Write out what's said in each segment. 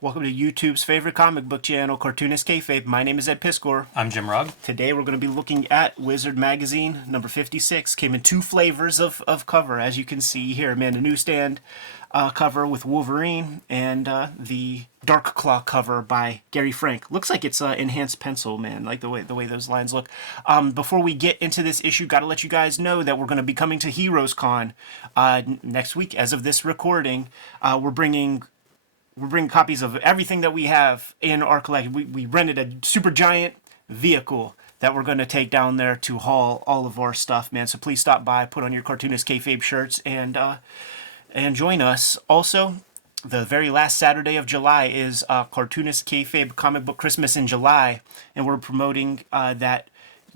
Welcome to YouTube's favorite comic book channel, Cartoonist Kayfabe. My name is Ed Piskor. I'm Jim Rugg. Today we're going to be looking at Wizard Magazine number 56. Came in two flavors of cover, as you can see here. Man, the newsstand cover with Wolverine and the Dark Claw cover by Gary Frank. Looks like it's enhanced pencil, man. Like the way those lines look. Before we get into this issue, got to let you guys know that we're going to be coming to Heroes Con next week. As of this recording, we're bringing copies of everything that we have in our collection. We rented a super giant vehicle that we're going to take down there to haul all of our stuff, man. So please stop by, put on your Cartoonist Kayfabe shirts, and join us. Also, the very last Saturday of July is Cartoonist Kayfabe Comic Book Christmas in July, and we're promoting that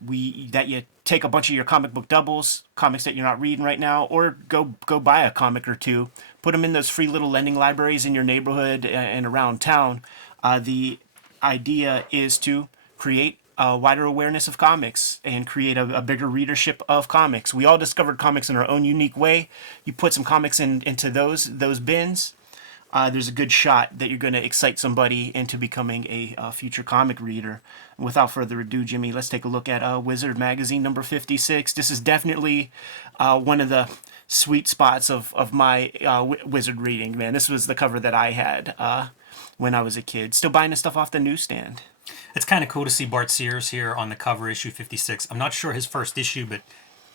you take a bunch of your comic book doubles, comics that you're not reading right now, or go buy a comic or two, put them in those free little lending libraries in your neighborhood and around town. The idea is to create a wider awareness of comics and create a bigger readership of comics. We all discovered comics in our own unique way. You put some comics into those bins, there's a good shot that you're going to excite somebody into becoming a future comic reader. And without further ado, Jimmy, let's take a look at Wizard Magazine number 56. This is definitely one of the sweet spots of my Wizard reading, man. This was the cover that I had when I was a kid. Still buying the stuff off the newsstand. It's kind of cool to see Bart Sears here on the cover, issue 56. I'm not sure his first issue, but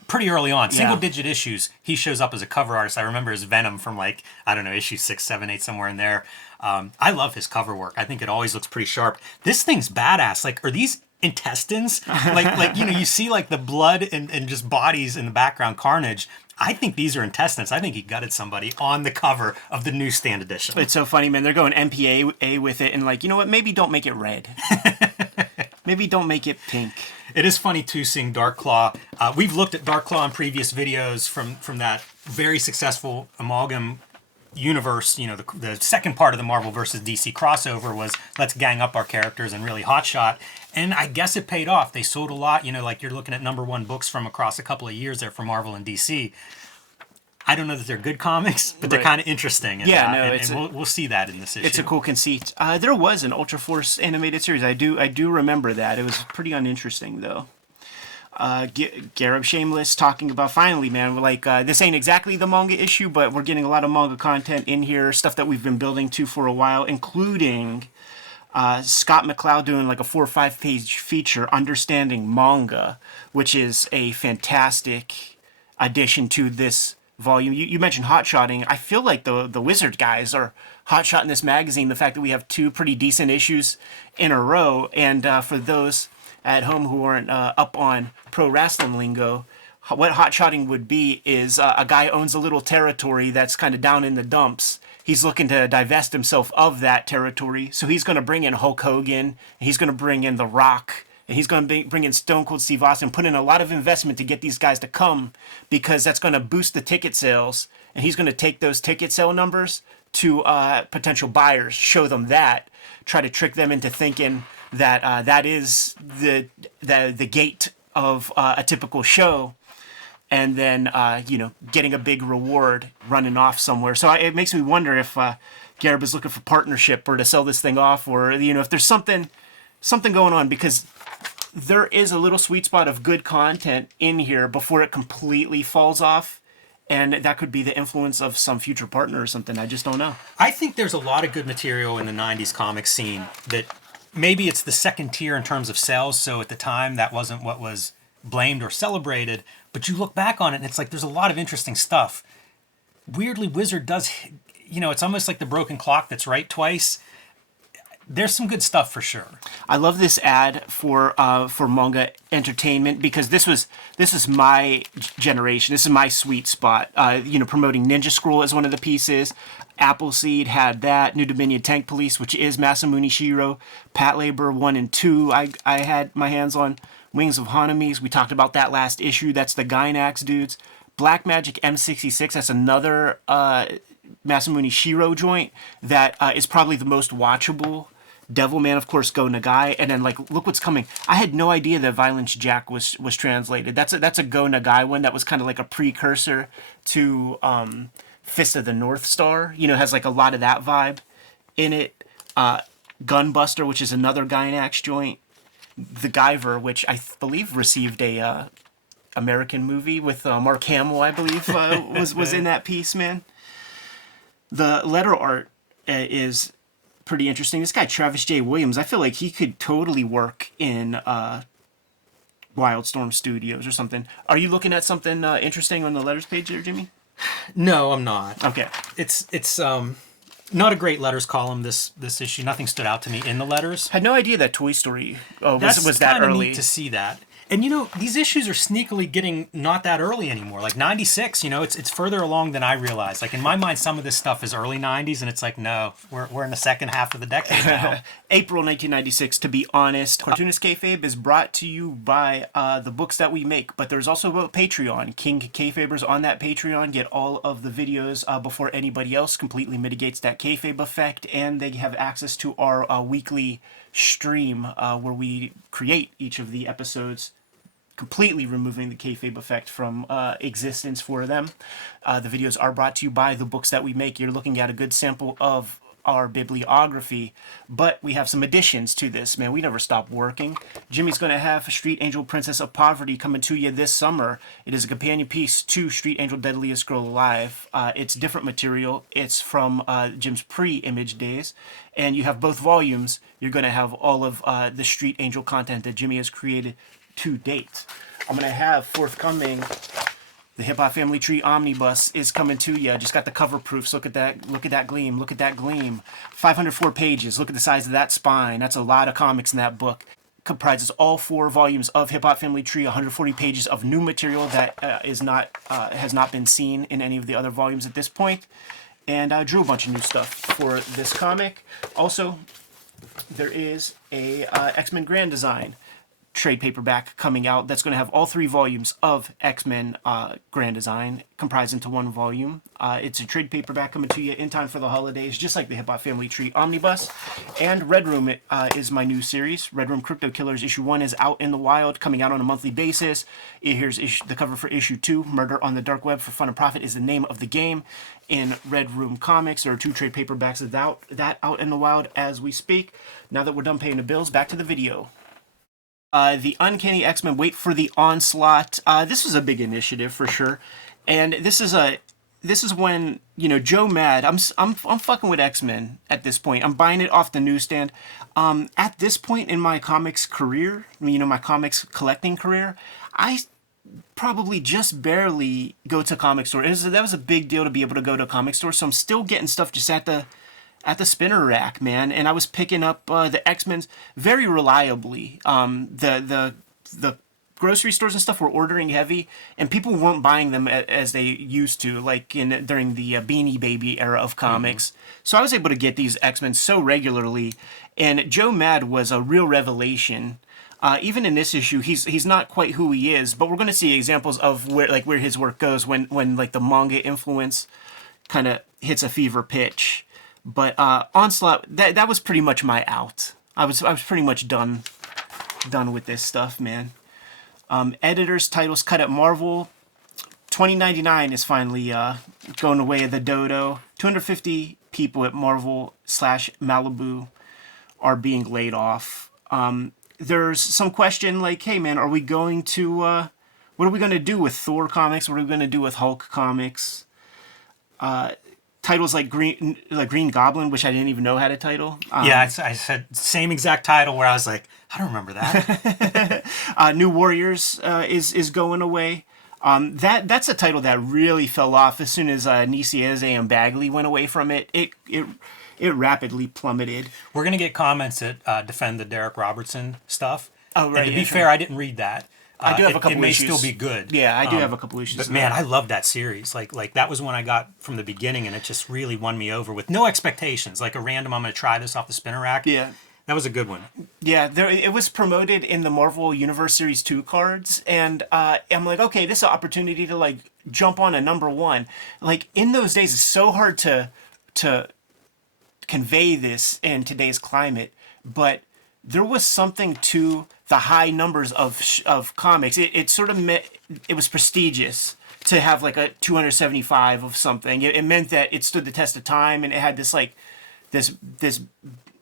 pretty early on, single-digit issues, he shows up as a cover artist. I remember his Venom from, like, I don't know, issue 6, 7, 8, somewhere in there. I love his cover work. I think it always looks pretty sharp. This thing's badass. Like, are these intestines? like you see, like, the blood and just bodies in the background, carnage. I think these are intestines. I think he gutted somebody on the cover of the newsstand edition. It's so funny, man. They're going MPA with it, and like, you know what? Maybe don't make it red. Maybe don't make it pink. It is funny, too, seeing Dark Claw. We've looked at Dark Claw in previous videos from that very successful amalgam universe. You know, the second part of the Marvel versus DC crossover was let's gang up our characters and really hotshot. And I guess it paid off. They sold a lot. You know, like you're looking at #1 books from across a couple of years there for Marvel and DC. I don't know that they're good comics, but they're kind of interesting. And, and we'll see that in this issue. It's a cool conceit. There was an Ultra Force animated series. I do remember that. It was pretty uninteresting, though. Gareb Shameless talking about, finally, man, like, this ain't exactly the manga issue, but we're getting a lot of manga content in here, stuff that we've been building to for a while, including Scott McCloud doing like a 4 or 5 page feature, Understanding Manga, which is a fantastic addition to this volume. You mentioned hotshotting. I feel like the Wizard guys are hotshotting this magazine. The fact that we have 2 pretty decent issues in a row, and for those at home who aren't up on pro wrestling lingo, what hotshotting would be is a guy owns a little territory that's kind of down in the dumps. He's looking to divest himself of that territory, so he's going to bring in Hulk Hogan, and he's going to bring in The Rock, and he's going to bring in Stone Cold Steve Austin, put in a lot of investment to get these guys to come, because that's going to boost the ticket sales, and he's going to take those ticket sale numbers to potential buyers, show them that, try to trick them into thinking that that is the gate of a typical show, and then getting a big reward running off somewhere. So it makes me wonder if Gareb is looking for partnership or to sell this thing off, or if there's something going on, because there is a little sweet spot of good content in here before it completely falls off. And that could be the influence of some future partner or something. I just don't know. I think there's a lot of good material in the 90s comic scene that maybe it's the second tier in terms of sales. So at the time, that wasn't what was blamed or celebrated. But you look back on it and it's like there's a lot of interesting stuff. Weirdly, Wizard does, it's almost like the broken clock that's right twice. There's some good stuff for sure. I love this ad for Manga Entertainment, because this is my generation. This is my sweet spot. Promoting Ninja Scroll as one of the pieces. Appleseed had that. New Dominion Tank Police, which is Masamune Shirow. Patlabor 1 and 2. I had my hands on. Wings of Hanamis. We talked about that last issue. That's the Gynax dudes. Black Magic M66. That's another Masamune Shirow joint that is probably the most watchable. Devilman, of course, Go Nagai, and then look what's coming. I had no idea that Violence Jack was translated. That's a Go Nagai one that was kind of like a precursor to Fist of the North Star. Has like a lot of that vibe in it. Gunbuster, which is another Gynax joint. The Guyver, which I believe received a American movie with Mark Hamill, I believe, was in that piece, man. The letter art is pretty interesting. This guy, Travis J. Williams, I feel like he could totally work in Wildstorm Studios or something. Are you looking at something interesting on the letters page there, Jimmy? No, I'm not. Okay. It's not a great letters column, this issue. Nothing stood out to me in the letters. Had no idea that Toy Story was that That's early. neat to see that. And these issues are sneakily getting not that early anymore. Like 96, it's further along than I realized. Like in my mind, some of this stuff is early 90s, and it's like, no, we're in the second half of the decade now. April 1996, to be honest. Cartoonist Kayfabe is brought to you by the books that we make, but there's also a Patreon. King Kayfabers on that Patreon get all of the videos before anybody else, completely mitigates that kayfabe effect, and they have access to our weekly stream where we create each of the episodes, completely removing the kayfabe effect from existence for them. The videos are brought to you by the books that we make. You're looking at a good sample of our bibliography, but we have some additions to this, man. We never stop working. Jimmy's going to have Street Angel Princess of Poverty coming to you this summer. It is a companion piece to Street Angel Deadliest Girl Alive. It's different material. It's from Jim's pre-Image days, and you have both volumes. You're going to have all of the Street Angel content that Jimmy has created to date. I'm going to have forthcoming the Hip Hop Family Tree Omnibus is coming to you. I just got the cover proofs. Look at that. Look at that gleam. Look at that gleam. 504 pages. Look at the size of that spine. That's a lot of comics in that book. Comprises all 4 volumes of Hip Hop Family Tree, 140 pages of new material that has not been seen in any of the other volumes at this point. And I drew a bunch of new stuff for this comic. Also, there is a X-Men Grand Design trade paperback coming out that's going to have all 3 volumes of X-Men Grand Design comprised into one volume. It's a trade paperback coming to you in time for the holidays, just like the Hip Hop Family Tree Omnibus. And Red Room is my new series. Red Room Crypto Killers issue 1 is out in the wild, coming out on a monthly basis. Here's the cover for issue 2. Murder on the Dark Web for Fun and Profit is the name of the game. In Red Room Comics, there are 2 trade paperbacks of that out in the wild as we speak. Now that we're done paying the bills, back to the video. The Uncanny X-Men Wait for the Onslaught. This was a big initiative for sure, and this is when Joe Mad. I'm fucking with X-Men at this point. I'm buying it off the newsstand. At this point in my comics career, my comics collecting career, I probably just barely go to comic store. That was a big deal to be able to go to a comic store. So I'm still getting stuff just at the spinner rack, man, and I was picking up the X-Men's very reliably. The grocery stores and stuff were ordering heavy, and people weren't buying them as they used to, like during the Beanie Baby era of comics. Mm-hmm. So I was able to get these X-Men so regularly, and Joe Mad was a real revelation. Even in this issue, he's not quite who he is, but we're going to see examples of where his work goes when the manga influence kind of hits a fever pitch. But Onslaught, that was pretty much my out. I was pretty much done with this stuff, man. Editors' titles cut at Marvel. 2099 is finally going away of the dodo. 250 people at Marvel/Malibu are being laid off. There's some question like, hey man, are we going to what are we going to do with Thor comics? What are we going to do with Hulk comics? Titles like Green Goblin, which I didn't even know had a title. Yeah, I said same exact title where I was like, I don't remember that. New Warriors is going away. That's a title that really fell off as soon as Nisi Eze and Bagley went away from it. It rapidly plummeted. We're gonna get comments that defend the Derek Robertson stuff. Oh right. And to be fair, I didn't read that. I do have a couple issues. It may still be good. Yeah, I do have a couple issues. But man, I love that series. Like that was one I got from the beginning, and it just really won me over with no expectations. Like a random, I'm going to try this off the spinner rack. Yeah. That was a good one. Yeah, it was promoted in the Marvel Universe Series 2 cards, and I'm like, okay, this is an opportunity to jump on a #1. Like in those days, it's so hard to convey this in today's climate, but there was something to the high numbers of comics. It sort of meant it was prestigious to have like a 275 of something. It meant that it stood the test of time, and it had this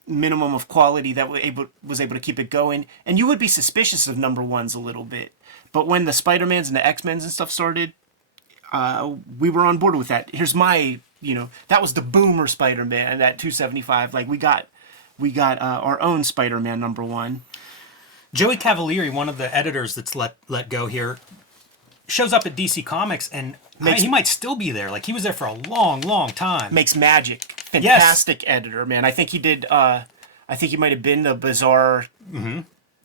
minimum of quality that was able to keep it going. And you would be suspicious of number ones a little bit. But when the Spider-Mans and the X-Men's and stuff started, we were on board with that. Here's my, that was the boomer Spider-Man at 275. Like we got our own Spider-Man number one. Joey Cavalieri, one of the editors that's let go here, shows up at DC Comics, and he might still be there. Like, he was there for a long, long time. Makes magic. Fantastic editor, man. I think he did, I think he might have been the Bizarre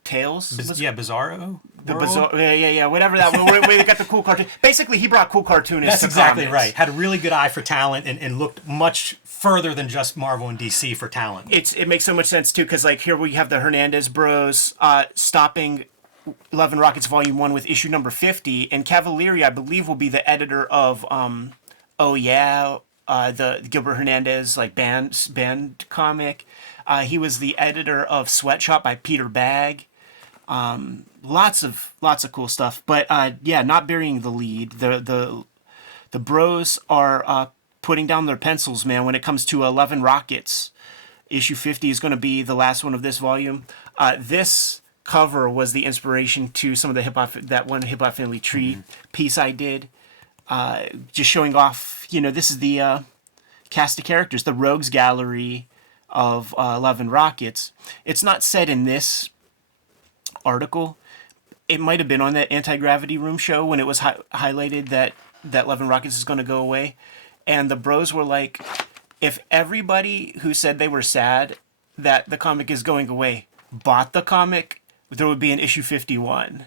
Tales. Bizarro? The Bizarre, yeah, whatever that where they got the cool cartoon. Basically, he brought cool cartoonists. That's exactly right. Had a really good eye for talent and looked much further than just Marvel and DC for talent. It makes so much sense, too, because, like, here we have the Hernandez bros stopping Love and Rockets Volume 1 with issue number 50, and Cavalieri, I believe, will be the editor of, the Gilbert Hernandez, like, band comic. He was the editor of Sweatshop by Peter Bagg. Lots of cool stuff, but not burying the lead. The bros are putting down their pencils, man. When it comes to 11 Rockets, issue 50 is going to be the last one of this volume. This cover was the inspiration to some of the Hip Hop Family Tree piece I did, just showing off. This is the cast of characters, the Rogues Gallery of 11 Rockets. It's not said in this article. It might have been on that Anti-Gravity Room show when it was highlighted that 11 Rockets is going to go away. And the bros were like, if everybody who said they were sad that the comic is going away bought the comic, there would be an issue 51.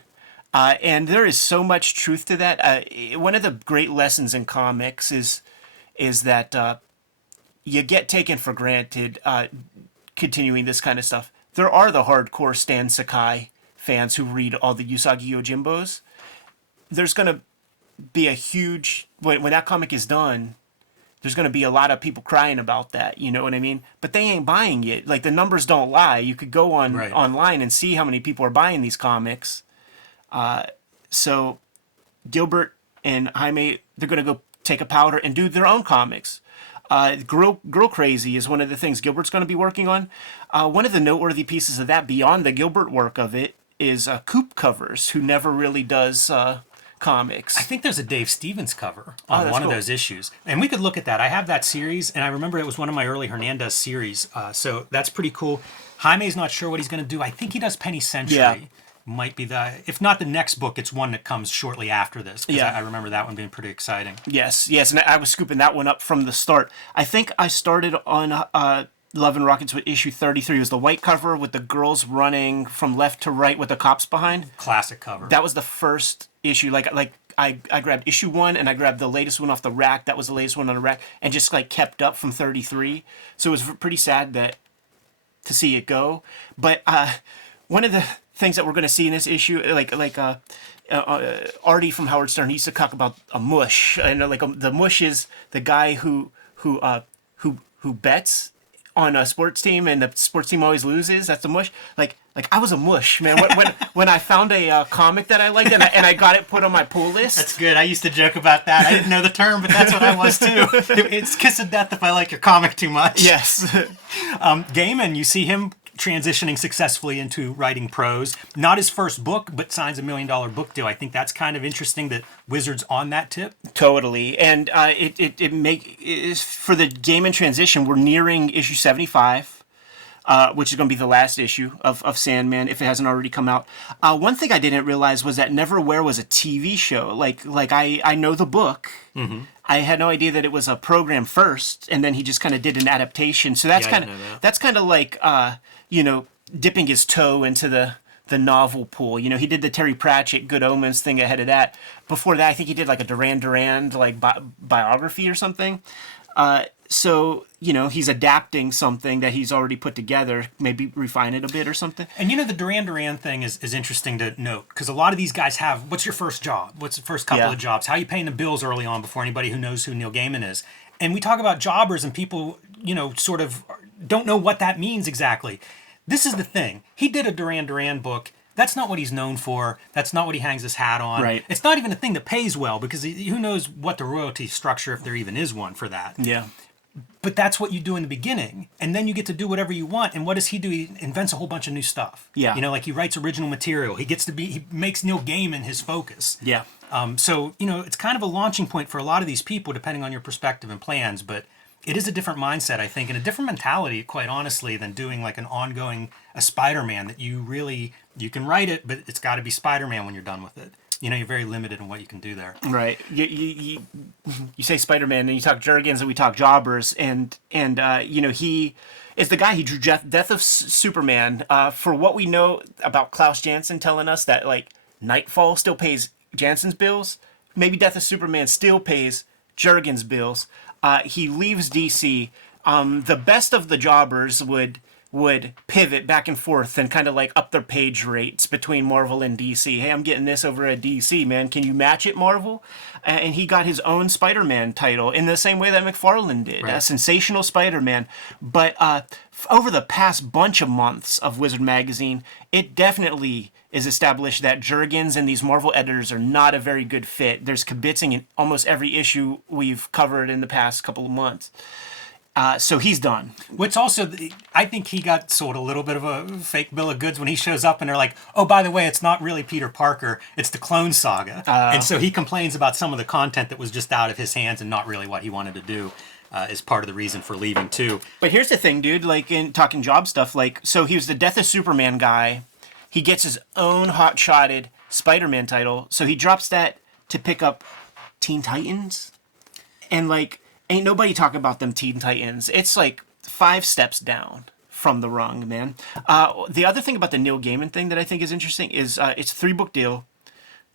And there is so much truth to that. One of the great lessons in comics is that you get taken for granted continuing this kind of stuff. There are the hardcore Stan Sakai fans who read all the Usagi Yojimbos. There's going to be a huge... When that comic is done, there's going to be a lot of people crying about that, you know what I mean? But they ain't buying it. Like, the numbers don't lie. You could go online and see how many people are buying these comics. So Gilbert and Jaime, they're going to go take a powder and do their own comics. Girl Crazy is one of the things Gilbert's going to be working on. One of the noteworthy pieces of that, beyond the Gilbert work of it, is Coop Covers, who never really does comics. I think there's a Dave Stevens cover on one of those issues. And we could look at that. I have that series, and I remember it was one of my early Hernandez series. So that's pretty cool. Jaime's not sure what he's going to do. I think he does Penny Century. Yeah. Might be if not the next book, it's one that comes shortly after this. Yeah. I remember that one being pretty exciting. Yes, and I was scooping that one up from the start. I think I started on Love and Rockets with issue 33. It was the white cover with the girls running from left to right with the cops behind. Classic cover. That was the first issue. Like I grabbed issue 1 and I grabbed the latest one off the rack. That was the latest one on the rack, and just like kept up from 33. So it was pretty sad to see it go. But one of the things that we're going to see in this issue, Artie from Howard Stern, he used to talk about a mush. I know, the mush is the guy who bets on a sports team and the sports team always loses. That's the mush. Like I was a mush, man. When I found a comic that I liked and I got it put on my pull list. That's good. I used to joke about that. I didn't know the term, but that's what I was too. It's kiss of death if I like your comic too much. Yes. Gaiman, you see him transitioning successfully into writing prose. Not his first book, but signs $1 million book deal. I think that's kind of interesting that Wizard's on that tip. Totally. And it is for the Gaiman transition, we're nearing issue 75, which is going to be the last issue of Sandman, if it hasn't already come out. One thing I didn't realize was that Neverwhere was a TV show. Like I know the book. Mm-hmm. I had no idea that it was a program first, and then he just kind of did an adaptation. So that's kind of like dipping his toe into the novel pool. He did the Terry Pratchett Good Omens thing ahead of that. Before that, I think he did like a Duran Duran biography or something. So he's adapting something that he's already put together, maybe refine it a bit or something. And the Duran Duran thing is interesting to note, because a lot of these guys have, what's your first job? What's the first couple of jobs? How are you paying the bills early on before anybody who knows who Neil Gaiman is? And we talk about jobbers and people, sort of don't know what that means exactly. This is the thing. He did a Duran Duran book. That's not what he's known for. That's not what he hangs his hat on. Right. It's not even a thing that pays well, because who knows what the royalty structure, if there even is one for that. Yeah. But that's what you do in the beginning, and then you get to do whatever you want. And what does he do? He invents a whole bunch of new stuff. Yeah. You know, like he writes original material. He makes Neil Gaiman his focus. Yeah. So, you know, it's kind of a launching point for a lot of these people, depending on your perspective and plans. But it is a different mindset, I think, and a different mentality, quite honestly, than doing like an ongoing a Spider-Man that you can write it, but it's got to be Spider-Man when you're done with it. You know, you're very limited in what you can do there. Right. You say Spider-Man, and you talk Jurgens, and we talk Jobbers, and you know, he is the guy who drew Death of Superman. For what we know about Klaus Janson telling us that, like, Nightfall still pays Janson's bills, maybe Death of Superman still pays Jurgens' bills. He leaves DC. The best of the Jobbers would pivot back and forth and kind of like up their page rates between Marvel and DC. Hey, I'm getting this over at DC, man. Can you match it, Marvel? And he got his own Spider-Man title in the same way that McFarlane did. Right. A sensational Spider-Man. But over the past bunch of months of Wizard Magazine, it definitely is established that Jurgens and these Marvel editors are not a very good fit. There's kibitzing in almost every issue we've covered in the past couple of months. So he's done. Which also, I think he got sold a little bit of a fake bill of goods when he shows up and they're like, oh, by the way, it's not really Peter Parker, it's the Clone Saga. And so he complains about some of the content that was just out of his hands and not really what he wanted to do. Is part of the reason for leaving too. But here's the thing, dude, like in talking job stuff, like, so he was the Death of Superman guy. He gets his own hot-shotted Spider-Man title. So he drops that to pick up Teen Titans. And like, ain't nobody talking about them Teen Titans. It's like 5 steps down from the rung, man. The other thing about the Neil Gaiman thing that I think is interesting is it's a 3-book deal.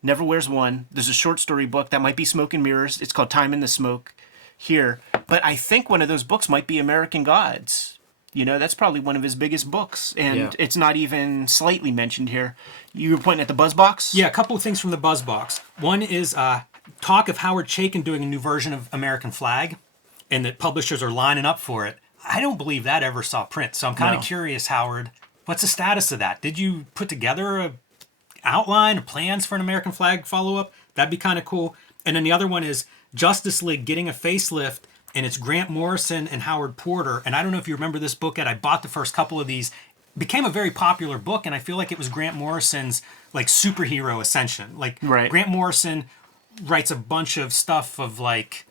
Never wears one. There's a short story book that might be Smoke and Mirrors. It's called Time in the Smoke here. But I think one of those books might be American Gods. You know, that's probably one of his biggest books. And It's not even slightly mentioned here. You were pointing at the Buzzbox? Yeah, a couple of things from the Buzzbox. One is talk of Howard Chaykin doing a new version of American Flag, and that publishers are lining up for it. I don't believe that ever saw print, so I'm kind of curious, Howard, what's the status of that? Did you put together a outline or plans for an American Flag follow-up? That'd be kind of cool. And then the other one is Justice League getting a facelift, and it's Grant Morrison and Howard Porter. And I don't know if you remember this book, Ed. I bought the first couple of these. It became a very popular book, and I feel like it was Grant Morrison's like superhero ascension. Like Grant Morrison writes a bunch of stuff of like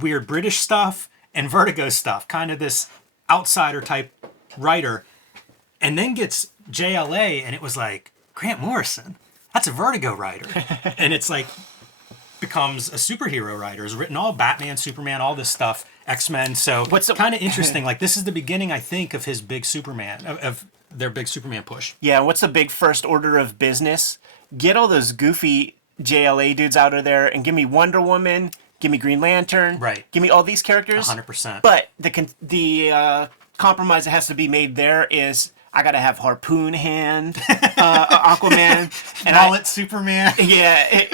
weird British stuff and Vertigo stuff, kind of this outsider type writer, and then gets JLA, and it was like, Grant Morrison, that's a Vertigo writer. And it's like becomes a superhero writer, has written all Batman, Superman, all this stuff, X-Men. So what's kind of interesting, like this is the beginning, I think, of his big Superman, of their big Superman push. Yeah, what's the big first order of business? Get all those goofy JLA dudes out of there and give me Wonder Woman, give me Green Lantern, give me all these characters. 100%. But the compromise that has to be made there is I gotta have Harpoon Hand, Aquaman, and Mullet Superman. Yeah,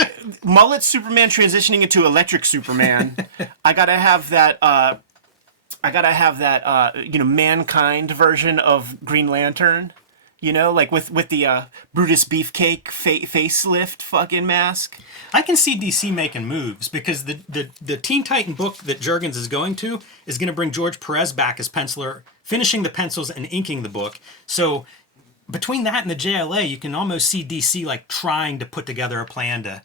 Mullet Superman transitioning into Electric Superman. I gotta have that. Mankind version of Green Lantern. You know, like with the Brutus Beefcake facelift fucking mask. I can see DC making moves because the Teen Titan book that Jurgens is going to is going to bring George Perez back as penciler, finishing the pencils and inking the book. So between that and the JLA, you can almost see DC like trying to put together a plan to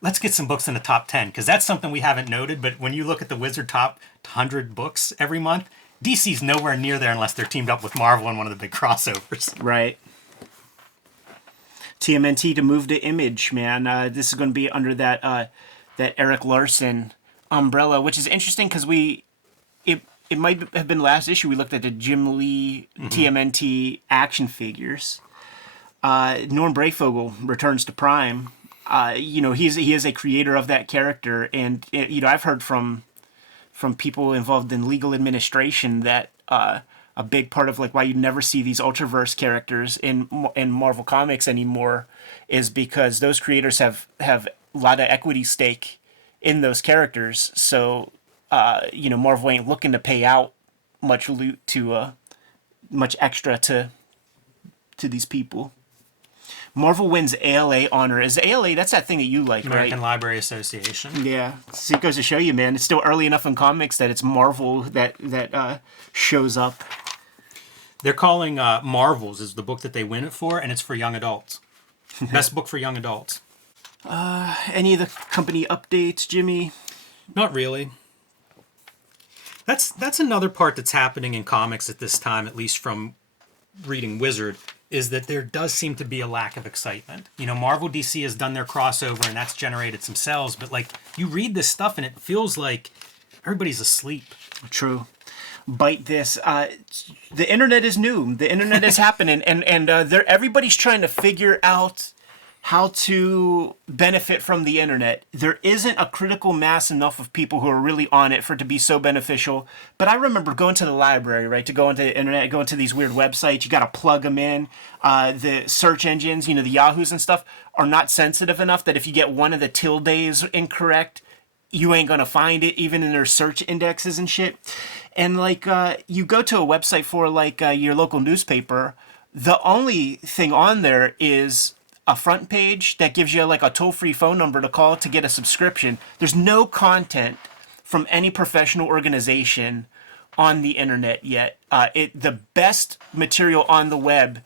let's get some books in the top 10, because that's something we haven't noted. But when you look at the Wizard top 100 books every month, DC's nowhere near there unless they're teamed up with Marvel in one of the big crossovers. Right. TMNT to move to Image, man. This is going to be under that Eric Larson umbrella, which is interesting because it might have been last issue we looked at the Jim Lee TMNT action figures. Norm Brayfogle returns to Prime. He is a creator of that character, and I've heard from people involved in legal administration that a big part of like why you never see these Ultraverse characters in Marvel Comics anymore is because those creators have a lot of equity stake in those characters. So Marvel ain't looking to pay out much loot to much extra to these people. Marvel wins ALA honor. Is ALA, that's that thing that you like, American right? Library Association. Yeah. So it goes to show you, man, it's still early enough in comics that it's Marvel that shows up. They're calling Marvels is the book that they win it for, and it's for young adults. Best book for young adults. Any of the company updates, Jimmy? Not really. That's another part that's happening in comics at this time, at least from reading Wizard, is that there does seem to be a lack of excitement. You know, Marvel DC has done their crossover and that's generated some sales, but like you read this stuff and it feels like everybody's asleep. True. Bite this. The internet is new. The internet is happening, and everybody's trying to figure out how to benefit from the internet. There isn't a critical mass enough of people who are really on it for it to be so beneficial. But I remember going to the library, right, to go into the internet, go into these weird websites. You got to plug them in. The search engines, you know, the Yahoos and stuff, are not sensitive enough that if you get one of the tildes incorrect, you ain't gonna find it, even in their search indexes and shit. And like, you go to a website for like your local newspaper, the only thing on there is a front page that gives you like a toll-free phone number to call to get a subscription. There's no content from any professional organization on the internet yet. The best material on the web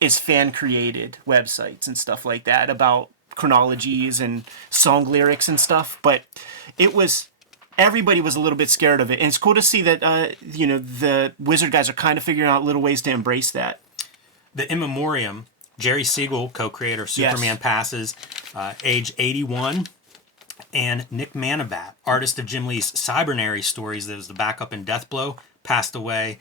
is fan-created websites and stuff like that about chronologies and song lyrics and stuff. But everybody was a little bit scared of it. And it's cool to see that, the Wizard guys are kind of figuring out little ways to embrace that. The In Memoriam, Jerry Siegel, co-creator of Superman Passes, age 81, and Nick Manabat, artist of Jim Lee's Cybernary stories, that was the backup in Deathblow, passed away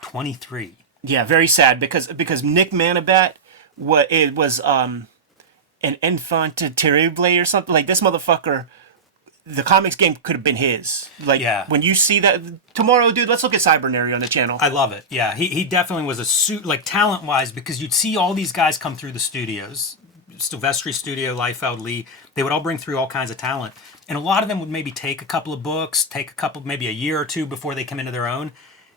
23. Yeah, very sad because Nick Manabat was an enfant terrible or something. Like, this motherfucker, the comics game could have been his. Like, when you see that tomorrow, dude, let's look at Cybernary on the channel. I love it. Yeah, he definitely was talent-wise, because you'd see all these guys come through the studios. Silvestri Studio, Liefeld, Lee, they would all bring through all kinds of talent. And a lot of them would maybe take a couple of books, maybe a year or two before they come into their own.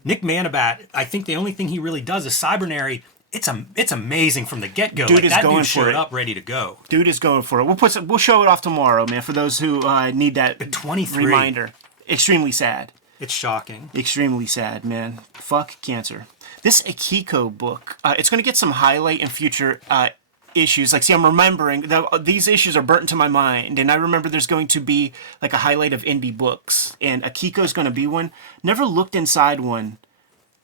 Nick Manabat, I think the only thing he really does is Cybernary. It's amazing from the get-go. Dude is going dude for it. Up ready to go. Dude is going for it. We'll show it off tomorrow, man, for those who need that 23. reminder. Extremely sad. It's shocking. Extremely sad, man. Fuck cancer. This Akiko book, it's going to get some highlight in future issues. Like, see, I'm remembering, these issues are burnt into my mind, and I remember there's going to be like a highlight of indie books, and Akiko's going to be one. Never looked inside one,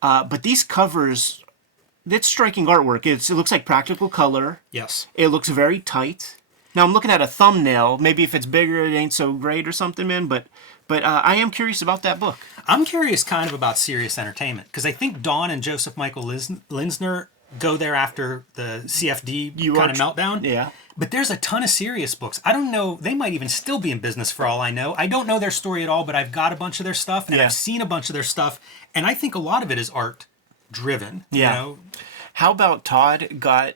but these covers, it's striking artwork. It looks like practical color. Yes. It looks very tight. Now I'm looking at a thumbnail. Maybe if it's bigger, it ain't so great or something, man. But I am curious about that book. I'm curious kind of about Serious Entertainment, because I think Dawn and Joseph Michael Linsner go there after the CFD kind of meltdown. Yeah. But there's a ton of serious books. I don't know. They might even still be in business for all I know. I don't know their story at all, but I've got a bunch of their stuff, and I've seen a bunch of their stuff, and I think a lot of it is art driven. Yeah. You know? How about Todd got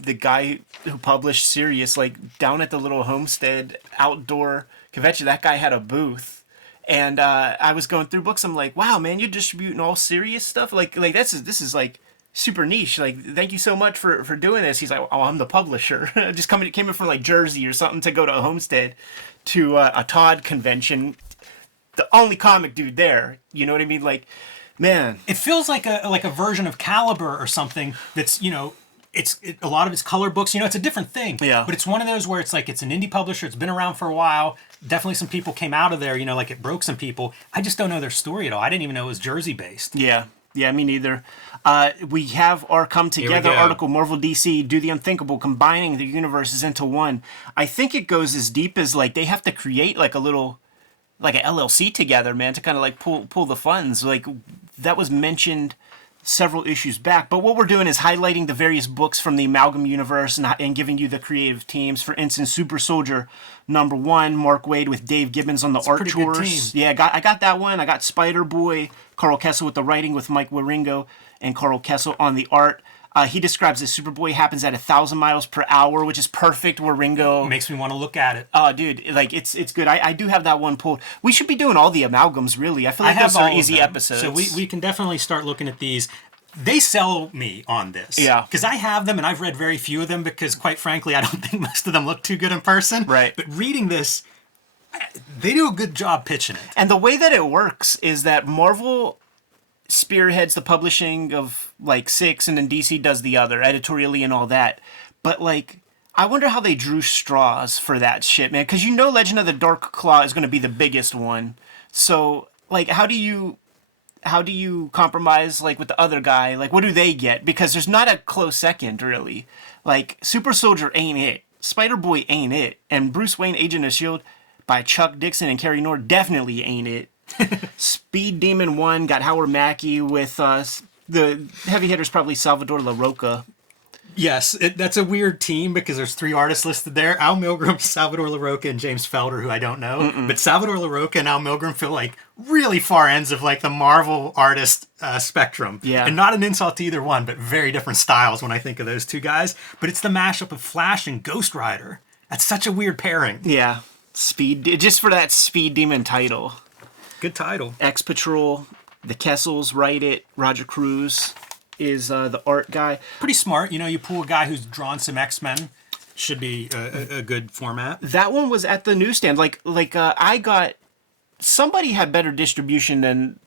the guy who published Sirius, like, down at the little Homestead outdoor convention? That guy had a booth. And I was going through books. I'm like, wow, man, you're distributing all Sirius stuff? Like this is like super niche. Like, thank you so much for doing this. He's like, oh, I'm the publisher. Just came in from like Jersey or something to go to a Homestead to a Todd convention. The only comic dude there. You know what I mean? Like, man, it feels like a version of Caliber or something. That's, you know, a lot of it's color books. You know, it's a different thing. Yeah. But it's one of those where it's like it's an indie publisher. It's been around for a while. Definitely some people came out of there. You know, like it broke some people. I just don't know their story at all. I didn't even know it was Jersey based. Yeah. Yeah, me neither. We have our Come Together article, Marvel DC, Do the Unthinkable, combining the universes into one. I think it goes as deep as, like, they have to create, like, a little, like, an LLC together, man, to kind of, like, pull the funds. Like, that was mentioned several issues back. But what we're doing is highlighting the various books from the Amalgam universe and giving you the creative teams. For instance, Super Soldier #1, Mark Waid with Dave Gibbons on the art chores. Yeah, I got that one. I got Spider-Boy, Carl Kessel with the writing with Mike Wieringo, and Carl Kessel on the art. He describes that Superboy happens at 1,000 miles per hour, which is perfect. Wieringo makes me want to look at it. Oh, dude, like it's good. I do have that one pulled. We should be doing all the amalgams, really. I feel like those are easy episodes. So we can definitely start looking at these. they sell me on this. Yeah. Because I have them and I've read very few of them because, quite frankly, I don't think most of them look too good in person. Right. But reading this, they do a good job pitching it. And the way that it works is that Marvel spearheads the publishing of like 6 and then DC does the other, editorially and all that. But like, I wonder how they drew straws for that shit, man. Because you know Legend of the Dark Claw is going to be the biggest one. So like, how do you compromise like with the other guy? Like, what do they get? Because there's not a close second, really. Like, Super Soldier ain't it. Spider-Boy ain't it. And Bruce Wayne, Agent of S.H.I.E.L.D. by Chuck Dixon and Carrie Nord definitely ain't it. Speed Demon 1 got Howard Mackie with the heavy hitters, probably Salvador LaRocca. Yes, that's a weird team because there's 3 artists listed there. Al Milgrom, Salvador LaRocca, and James Felder, who I don't know. But Salvador LaRocca and Al Milgrom feel like really far ends of like the Marvel artist spectrum. Yeah. And not an insult to either one, but very different styles when I think of those 2 guys. But it's the mashup of Flash and Ghost Rider. That's such a weird pairing. Yeah. Just for that Speed Demon title. Good title. X-Patrol, the Kessels write it, Roger Cruz is the art guy. Pretty smart. You know, you pull a guy who's drawn some X-Men. Should be a good format. That one was at the newsstand. I got... Somebody had better distribution than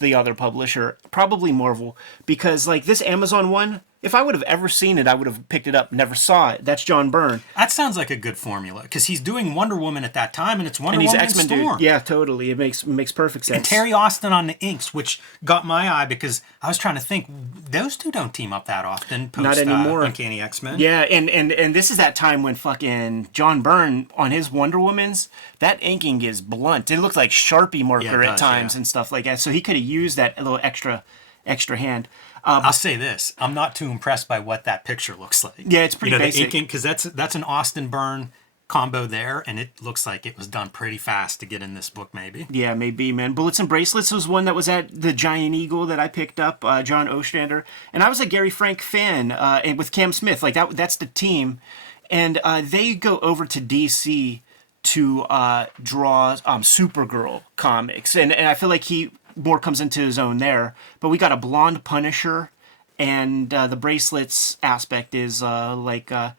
the other publisher. Probably Marvel. Because, like, this Amazon one, if I would have ever seen it, I would have picked it up. Never saw it. That's John Byrne. That sounds like a good formula. Because he's doing Wonder Woman at that time, and it's Wonder And he's Woman X-Men and Storm. dude. Yeah, totally. It makes perfect sense. And Terry Austin on the inks, which got my eye because I was trying to think, those 2 don't team up that often. Post, Not anymore. Uncanny X-Men. Yeah, and this is that time when fucking John Byrne on his Wonder Woman's, that inking is blunt. It looks like Sharpie marker at times and stuff like that. So he could have used that little extra hand. I'll say this: I'm not too impressed by what that picture looks like. Yeah, it's pretty basic. The inking, because that's an Austin Byrne combo there, and it looks like it was done pretty fast to get in this book, maybe. Yeah, maybe, man. Bullets and Bracelets was one that was at the Giant Eagle that I picked up, John Ostrander. And I was a Gary Frank fan, and with Cam Smith. Like, that's the team. And they go over to DC to draw Supergirl comics. And I feel like he more comes into his own there. But we got a blonde Punisher, and the bracelets aspect is Wonder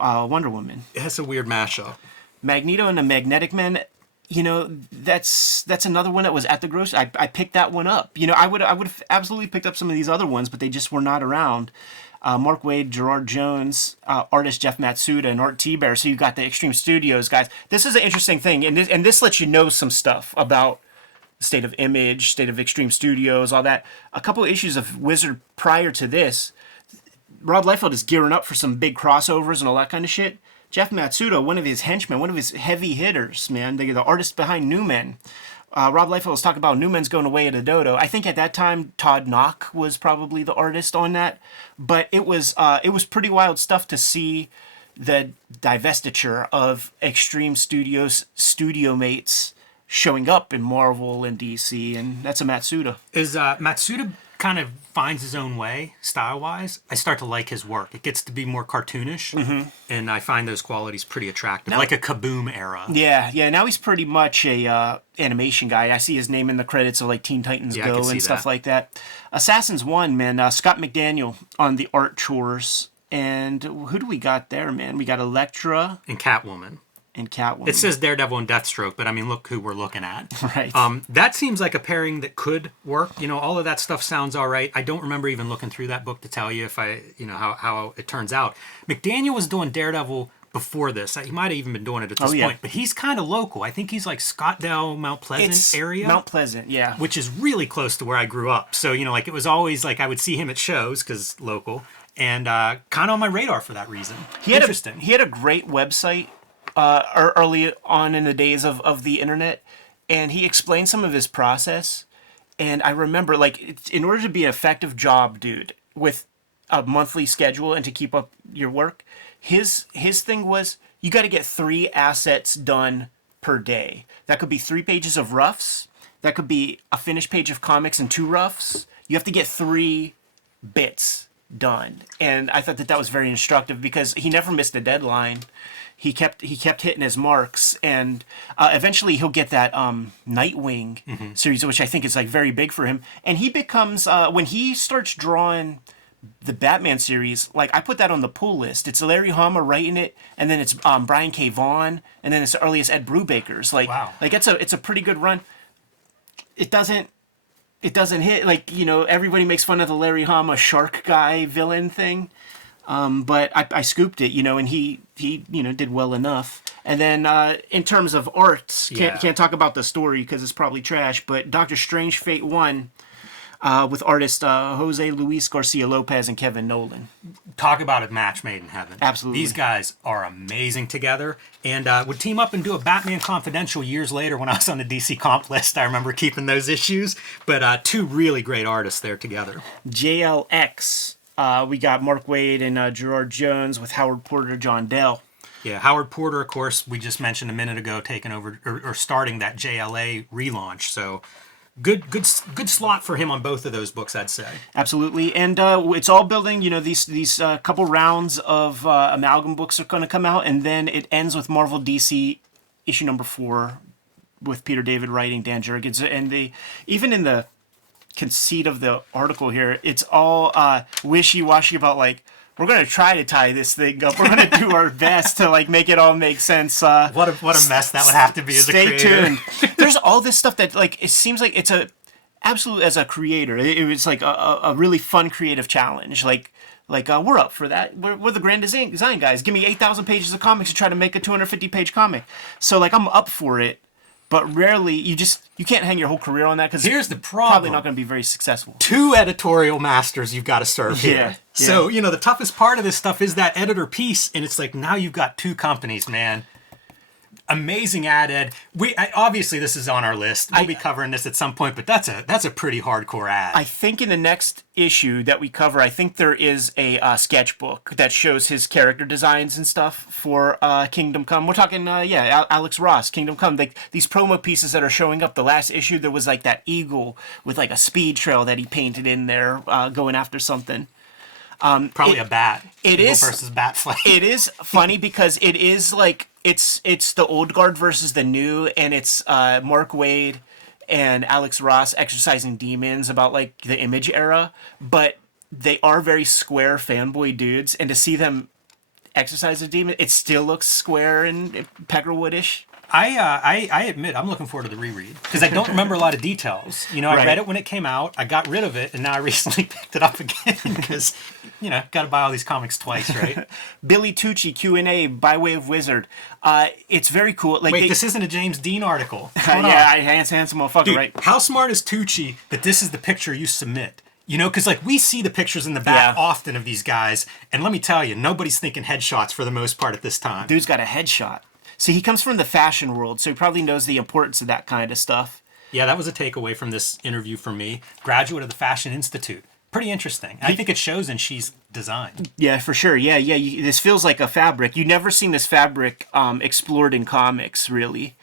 Woman. It has a weird mashup. Magneto and the Magnetic Men, you know, that's another one that was at the grocery. I picked that one up. You know, I would have absolutely picked up some of these other ones, but they just were not around. Mark Waid, Gerard Jones, artist Jeff Matsuda, and Art T-Bear. So you got the Extreme Studios guys. This is an interesting thing, and this lets you know some stuff about State of Image, State of Extreme Studios, all that. A couple issues of Wizard prior to this, Rob Liefeld is gearing up for some big crossovers and all that kind of shit. Jeff Matsuda, one of his henchmen, one of his heavy hitters, man, the artist behind New Men. Rob Liefeld was talking about New Men's going away at a dodo. I think at that time Todd Knock was probably the artist on that, but it was pretty wild stuff to see the divestiture of Extreme Studios studio mates showing up in Marvel and DC, and that's a Matsuda. Is Matsuda kind of finds his own way style-wise? I start to like his work. It gets to be more cartoonish, and I find those qualities pretty attractive, like a Kaboom era. Yeah. Now he's pretty much a animation guy. I see his name in the credits of like Teen Titans Go and stuff like that. Assassins 1, man. Scott McDaniel on the art chores. And who do we got there, man? We got Elektra and Catwoman. It says Daredevil and Deathstroke, but I mean, look who we're looking at. Right. That seems like a pairing that could work. You know, all of that stuff sounds all right. I don't remember even looking through that book to tell you if how it turns out. McDaniel was doing Daredevil before this. He might have even been doing it at this point, but he's kind of local. I think he's like Scottdale, Mount Pleasant area. Mount Pleasant, yeah. Which is really close to where I grew up. So, you know, like it was always like I would see him at shows because local, and kind of on my radar for that reason. Interesting. He had a great website early on in the days of the internet, and he explained some of his process. And I remember, like, in order to be an effective job, dude, with a monthly schedule and to keep up your work, his thing was you got to get 3 assets done per day. That could be 3 pages of roughs. That could be a finished page of comics and 2 roughs. You have to get 3 bits done. And I thought that was very instructive because he never missed a deadline. he kept hitting his marks, and eventually he'll get that Nightwing series, which I think is like very big for him. And he becomes when he starts drawing the Batman series, like I put that on the pull list. It's Larry Hama writing it, and then it's Brian K. Vaughan, and then it's the earliest Ed Brubaker's. Like, wow. Like it's a pretty good run. It doesn't hit, like, you know, everybody makes fun of the Larry Hama shark guy villain thing, but I scooped it, you know, and he you know did well enough. And then in terms of art, can't talk about the story because it's probably trash. But Doctor Strange Fate 1. With artist Jose Luis Garcia Lopez and Kevin Nolan. Talk about a match made in heaven. Absolutely. These guys are amazing together, and would team up and do a Batman Confidential years later when I was on the DC comp list. I remember keeping those issues, but two really great artists there together. JLX, we got Mark Waid and Gerard Jones with Howard Porter, John Dell. Yeah, Howard Porter, of course, we just mentioned a minute ago, taking over or starting that JLA relaunch, so... Good slot for him on both of those books, I'd say. Absolutely, and it's all building. You know, these couple rounds of amalgam books are going to come out, and then it ends with Marvel DC issue number 4 with Peter David writing, Dan Jurgens, and even in the conceit of the article here, it's all wishy-washy about like, we're going to try to tie this thing up. We're going to do our best to like make it all make sense. What a mess that would have to be as a creator. Stay tuned. There's all this stuff that like it seems like it's a absolute as a creator. It was like a really fun creative challenge. Like we're up for that. We're the grand design guys. Give me 8,000 pages of comics to try to make a 250-page comic. So like I'm up for it. But rarely, you can't hang your whole career on that because here's the problem. Probably not going to be very successful. 2 editorial masters you've got to serve here. Yeah. So, you know, the toughest part of this stuff is that editor piece, and it's like now you've got 2 companies, man. Amazing ad. Obviously this is on our list. We'll be covering this at some point, but that's a pretty hardcore ad. I think in the next issue that we cover, I think there is a sketchbook that shows his character designs and stuff for Kingdom Come. We're talking, Alex Ross, Kingdom Come. Like these promo pieces that are showing up. The last issue, there was like that eagle with like a speed trail that he painted in there, going after something. Probably a bat. Eagle versus bat fight. It is funny because it is like it's the old guard versus the new, and it's Mark Waid and Alex Ross exercising demons about like the Image era, but they are very square fanboy dudes, and to see them exercise a demon, it still looks square and Peckerwoodish. I admit I'm looking forward to the reread because I don't remember a lot of details. You know, I read it when it came out. I got rid of it, and now I recently picked it up again because, you know, got to buy all these comics twice, right? Billy Tucci Q&A by way of Wizard. It's very cool. Like this isn't a James Dean article. Handsome motherfucker, dude, right? How smart is Tucci that this is the picture you submit? You know, because like we see the pictures in the back often of these guys, and let me tell you, nobody's thinking headshots for the most part at this time. Dude's got a headshot. See, he comes from the fashion world, so he probably knows the importance of that kind of stuff. Yeah, that was a takeaway from this interview for me. Graduate of the Fashion Institute. Pretty interesting. I think it shows in She's design. Yeah, for sure. Yeah. This feels like a fabric. You've never seen this fabric explored in comics, really.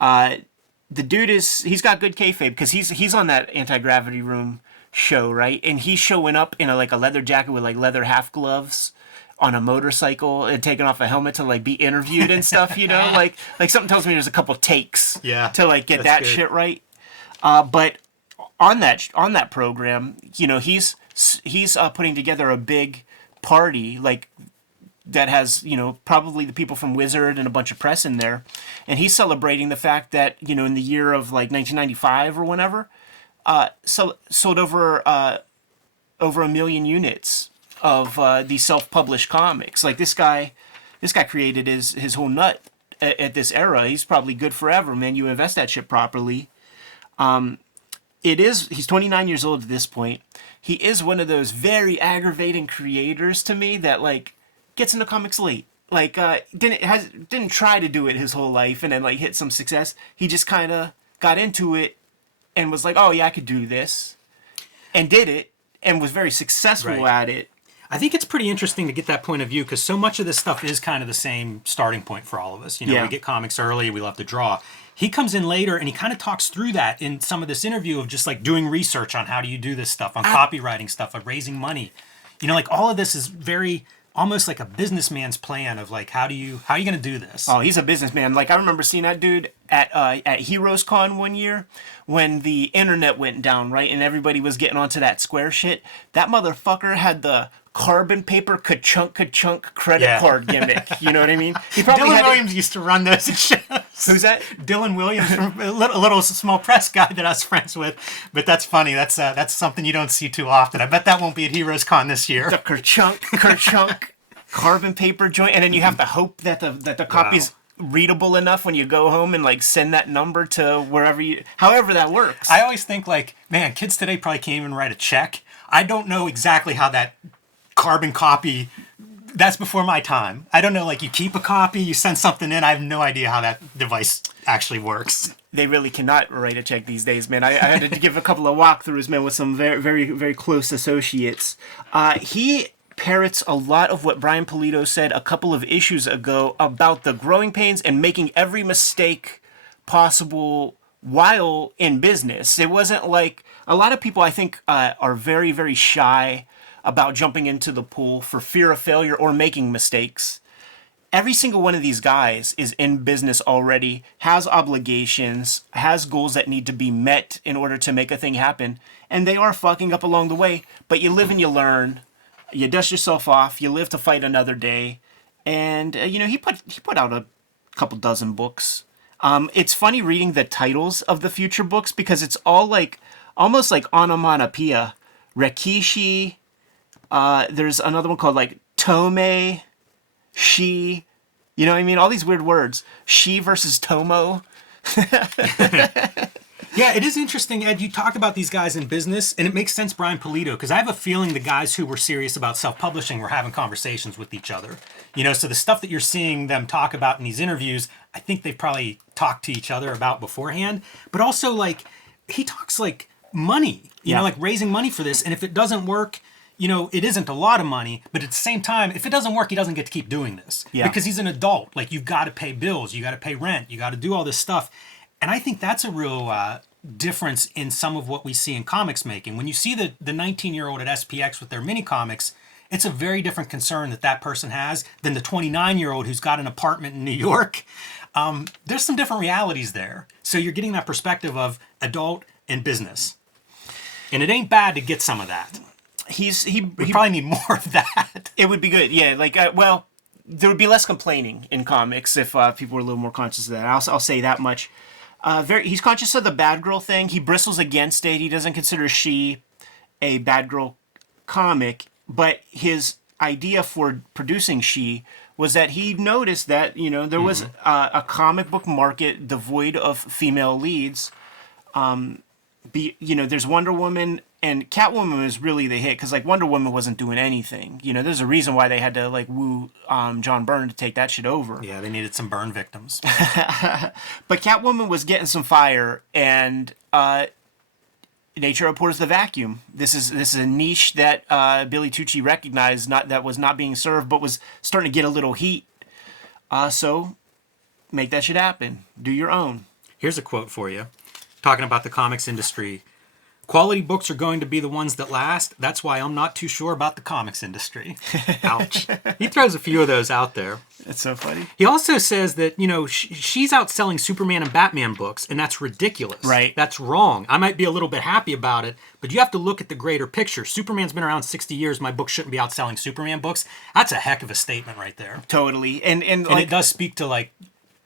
The dude he's got good kayfabe because he's on that Anti-Gravity Room show, right? And he's showing up in a leather jacket with like leather half gloves on a motorcycle and taking off a helmet to like be interviewed and stuff, you know, like something tells me there's a couple takes to like get that shit right. But on that program, you know, he's putting together a big party like that has, you know, probably the people from Wizard and a bunch of press in there, and he's celebrating the fact that, you know, in the year of like 1995 or whenever, sold over 1 million units of these self-published comics. Like this guy created his whole nut at this era. He's probably good forever, man. You invest that shit properly. He's 29 years old at this point. He is one of those very aggravating creators to me that like gets into comics late. Like didn't try to do it his whole life and then like hit some success. He just kind of got into it and was like, oh yeah, I could do this, and did it and was very successful at it. I think it's pretty interesting to get that point of view because so much of this stuff is kind of the same starting point for all of us. You know, we get comics early, we love to draw. He comes in later and he kind of talks through that in some of this interview of just like doing research on how do you do this stuff, on copywriting stuff, on raising money. You know, like all of this is very almost like a businessman's plan of like how are you going to do this? Oh, he's a businessman. Like I remember seeing that dude at Heroes Con one year when the internet went down, right, and everybody was getting onto that Square shit. That motherfucker had the carbon paper ka-chunk credit card gimmick. You know what I mean? He probably Dylan Williams used to run those shows. Who's that? Dylan Williams, a little small press guy that I was friends with. But that's funny. That's something you don't see too often. I bet that won't be at Heroes Con this year. The ka-chunk carbon paper joint, and then you have to hope that the copy's readable enough when you go home and like send that number to wherever however that works. I always think like, man, kids today probably can't even write a check. I don't know exactly how that carbon copy, that's before my time. I don't know, like you keep a copy, you send something in. I have no idea how that device actually works. They really cannot write a check these days, man. I had to give a couple of walkthroughs, man, with some very, very, very close associates. He parrots a lot of what Brian Pulido said a couple of issues ago about the growing pains and making every mistake possible while in business. It wasn't like a lot of people, I think, are very, very shy about jumping into the pool for fear of failure or making mistakes. Every single one of these guys is in business already, has obligations, has goals that need to be met in order to make a thing happen, and they are fucking up along the way, but you live and you learn. You dust yourself off, you live to fight another day, and he put out a couple dozen books. It's funny reading the titles of the future books because it's all like almost like onomatopoeia. Rekishi. There's another one called like Tome, Shi. You know what I mean? All these weird words. Shi versus Tomo. Yeah, it is interesting, Ed. You talked about these guys in business, and it makes sense, Brian Pulido, because I have a feeling the guys who were serious about self-publishing were having conversations with each other. So the stuff that you're seeing them talk about in these interviews, I think they've probably talked to each other about beforehand. But also, like, he talks like money, like raising money for this. And if it doesn't work, it isn't a lot of money, but at the same time, if it doesn't work, he doesn't get to keep doing this. Yeah. Because he's an adult. Like, you've got to pay bills, you got to pay rent, you got to do all this stuff. And I think that's a real difference in some of what we see in comics making. When you see the 19-year-old at SPX with their mini comics, it's a very different concern that person has than the 29-year-old who's got an apartment in New York. There's some different realities there. So you're getting that perspective of adult and business. And it ain't bad to get some of that. We probably need more of that. It would be good, yeah. Like, there would be less complaining in comics if people were a little more conscious of that. I'll say that much. He's conscious of the bad girl thing. He bristles against it. He doesn't consider She a bad girl comic, but his idea for producing She was that he noticed that there was a comic book market devoid of female leads. There's Wonder Woman, and Catwoman was really the hit because like Wonder Woman wasn't doing anything. There's a reason why they had to like woo John Byrne to take that shit over. Yeah, they needed some Byrne victims. But Catwoman was getting some fire, and nature abhors the vacuum. This is a niche that Billy Tucci recognized, that was not being served, but was starting to get a little heat. So make that shit happen. Do your own. Here's a quote for you. Talking about the comics industry. Quality books are going to be the ones that last. That's why I'm not too sure about the comics industry. Ouch. He throws a few of those out there. That's so funny. He also says that, she's out selling Superman and Batman books, and that's ridiculous. Right. That's wrong. I might be a little bit happy about it, but you have to look at the greater picture. Superman's been around 60 years. My book shouldn't be out selling Superman books. That's a heck of a statement right there. Totally. And it does speak to, like,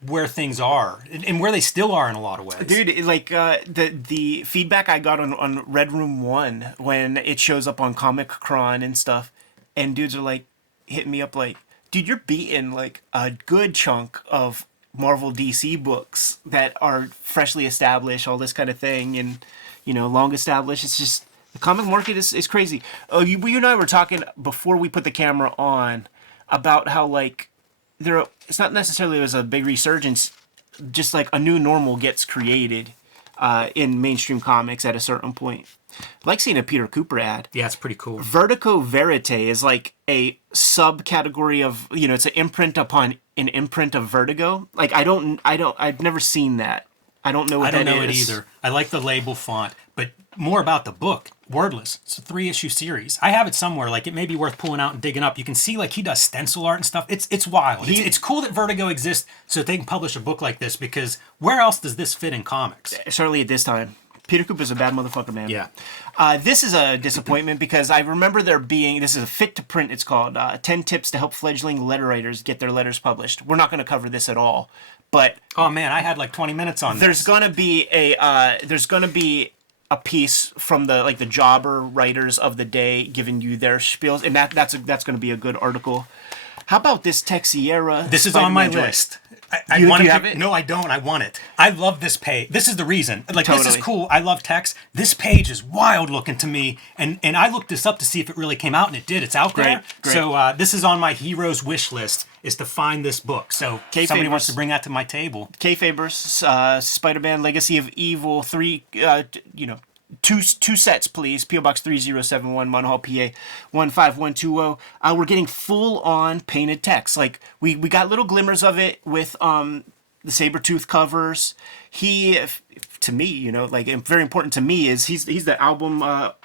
where things are and where they still are in a lot of ways. Dude, like the feedback I got on Red Room 1 when it shows up on Comic Cron and stuff, and dudes are like hitting me up like, dude, you're beating like a good chunk of Marvel DC books that are freshly established, all this kind of thing, and long established. It's just the comic market is crazy. Oh, you and I were talking before we put the camera on about how like it's not necessarily as a big resurgence, just like a new normal gets created in mainstream comics at a certain point. I like seeing a Peter Cooper ad. Yeah, it's pretty cool. Vertigo Verite is like a subcategory of, it's an imprint upon an imprint of Vertigo. Like I've never seen that. I don't know what that is. I don't know it either. I like the label font, but more about the book, Wordless. It's a 3-issue series. I have it somewhere. Like, it may be worth pulling out and digging up. You can see, like, he does stencil art and stuff. It's wild. It's cool that Vertigo exists so that they can publish a book like this, because where else does this fit in comics? Certainly at this time. Peter Cooper's a bad motherfucker, man. Yeah. This is a disappointment because I remember there being, this is a fit to print, it's called 10 Tips to Help Fledgling Letter Writers Get Their Letters Published. We're not going to cover this at all, but... Oh, man, I had like 20 minutes on this. There's going to be a piece from the jobber writers of the day giving you their spiels, and that's going to be a good article. How about this Texiera? This is on my list. I want you to have it? No, I don't. I want it. I love this page. This is the reason. Like, Totally. This is cool. I love text. This page is wild looking to me, and I looked this up to see if it really came out, and it did. It's out there. Great. So this is on my heroes wish list, is to find this book. So Kayfabe somebody wants to bring that to my table. Kayfabe, Spider-Man Legacy of Evil 3, two sets, please. P.O. Box 3071, Munhall, PA 15120. We're getting full-on painted text. Like, we got little glimmers of it with the Sabretooth covers. He, to me, very important to me is he's the album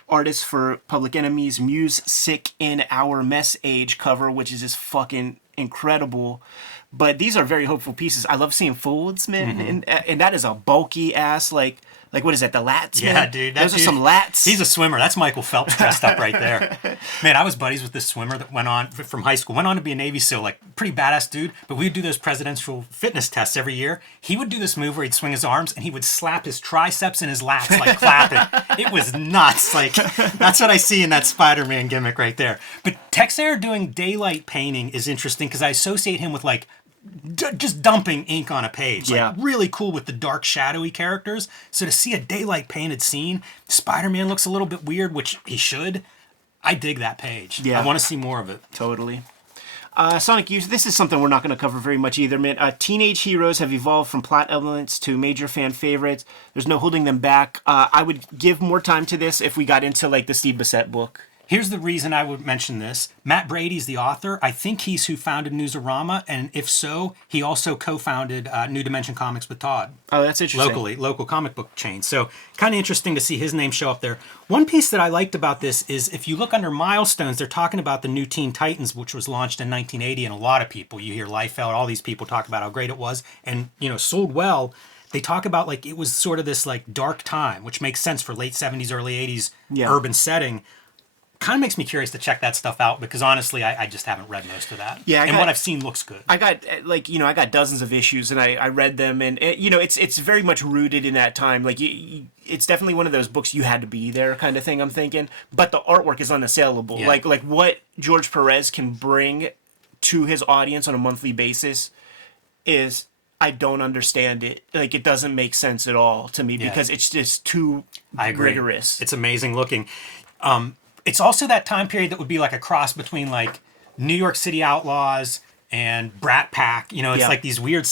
artist for Public Enemy's Muse Sick in Our Mess Age cover, which is just fucking incredible. But these are very hopeful pieces. I love seeing folds, man, and that is a bulky ass like what is that? The lats, man? Yeah, dude. Those are some lats. He's a swimmer. That's Michael Phelps dressed up right there. Man, I was buddies with this swimmer that went on from high school. Went on to be a Navy SEAL, like pretty badass dude. But we'd do those presidential fitness tests every year. He would do this move where he'd swing his arms and he would slap his triceps and his lats like clapping. It was nuts. Like, that's what I see in that Spider-Man gimmick right there. But Texeira doing daylight painting is interesting because I associate him with like just dumping ink on a page. Like, really cool with the dark, shadowy characters. So to see a daylight painted scene, Spider-Man looks a little bit weird, which he should. I dig that page. Yeah. I want to see more of it. Totally. Sonic Youth, this is something we're not going to cover very much either, man. Teenage heroes have evolved from plot elements to major fan favorites. There's no holding them back. I would give more time to this if we got into like the Steve Bissette book. Here's the reason I would mention this. Matt Brady's the author. I think he's who founded Newsarama, and if so, he also co-founded New Dimension Comics with Todd. Oh, that's interesting. Local comic book chain. So kind of interesting to see his name show up there. One piece that I liked about this is if you look under milestones, they're talking about the new Teen Titans, which was launched in 1980, and a lot of people, you hear Liefeld, all these people talk about how great it was, and sold well. They talk about like it was sort of this like dark time, which makes sense for late 70s, early 80s urban setting. Kind of makes me curious to check that stuff out because honestly, I just haven't read most of that. Yeah, what I've seen looks good. I got dozens of issues and I read them and it's very much rooted in that time. Like it's definitely one of those books you had to be there kind of thing. I'm thinking, but the artwork is unassailable. Yeah. Like what George Perez can bring to his audience on a monthly basis is. I don't understand it. Like, it doesn't make sense at all to me because it's just too rigorous. It's amazing looking. It's also that time period that would be like a cross between like New York City Outlaws and Brat Pack. It's like these weird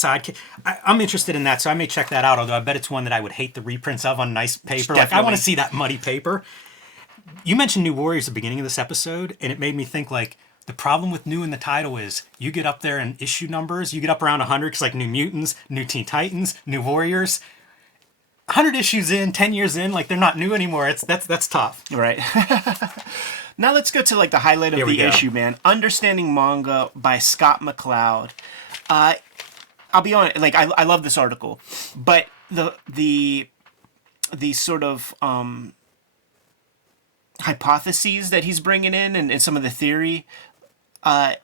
I'm interested in that, so I may check that out, although I bet it's one that I would hate the reprints of on nice paper. Like, I want to see that muddy paper. You mentioned New Warriors at the beginning of this episode, and it made me think like, the problem with new in the title is you get up there in issue numbers, you get up around 100 because like New Mutants, New Teen Titans, New Warriors. 100 issues in, 10 years in, like they're not new anymore. That's tough. Right. Now let's go to like the highlight of the issue, man. Understanding Manga by Scott McCloud. I'll be honest, like I love this article, but the sort of hypotheses that he's bringing in and some of the theory. I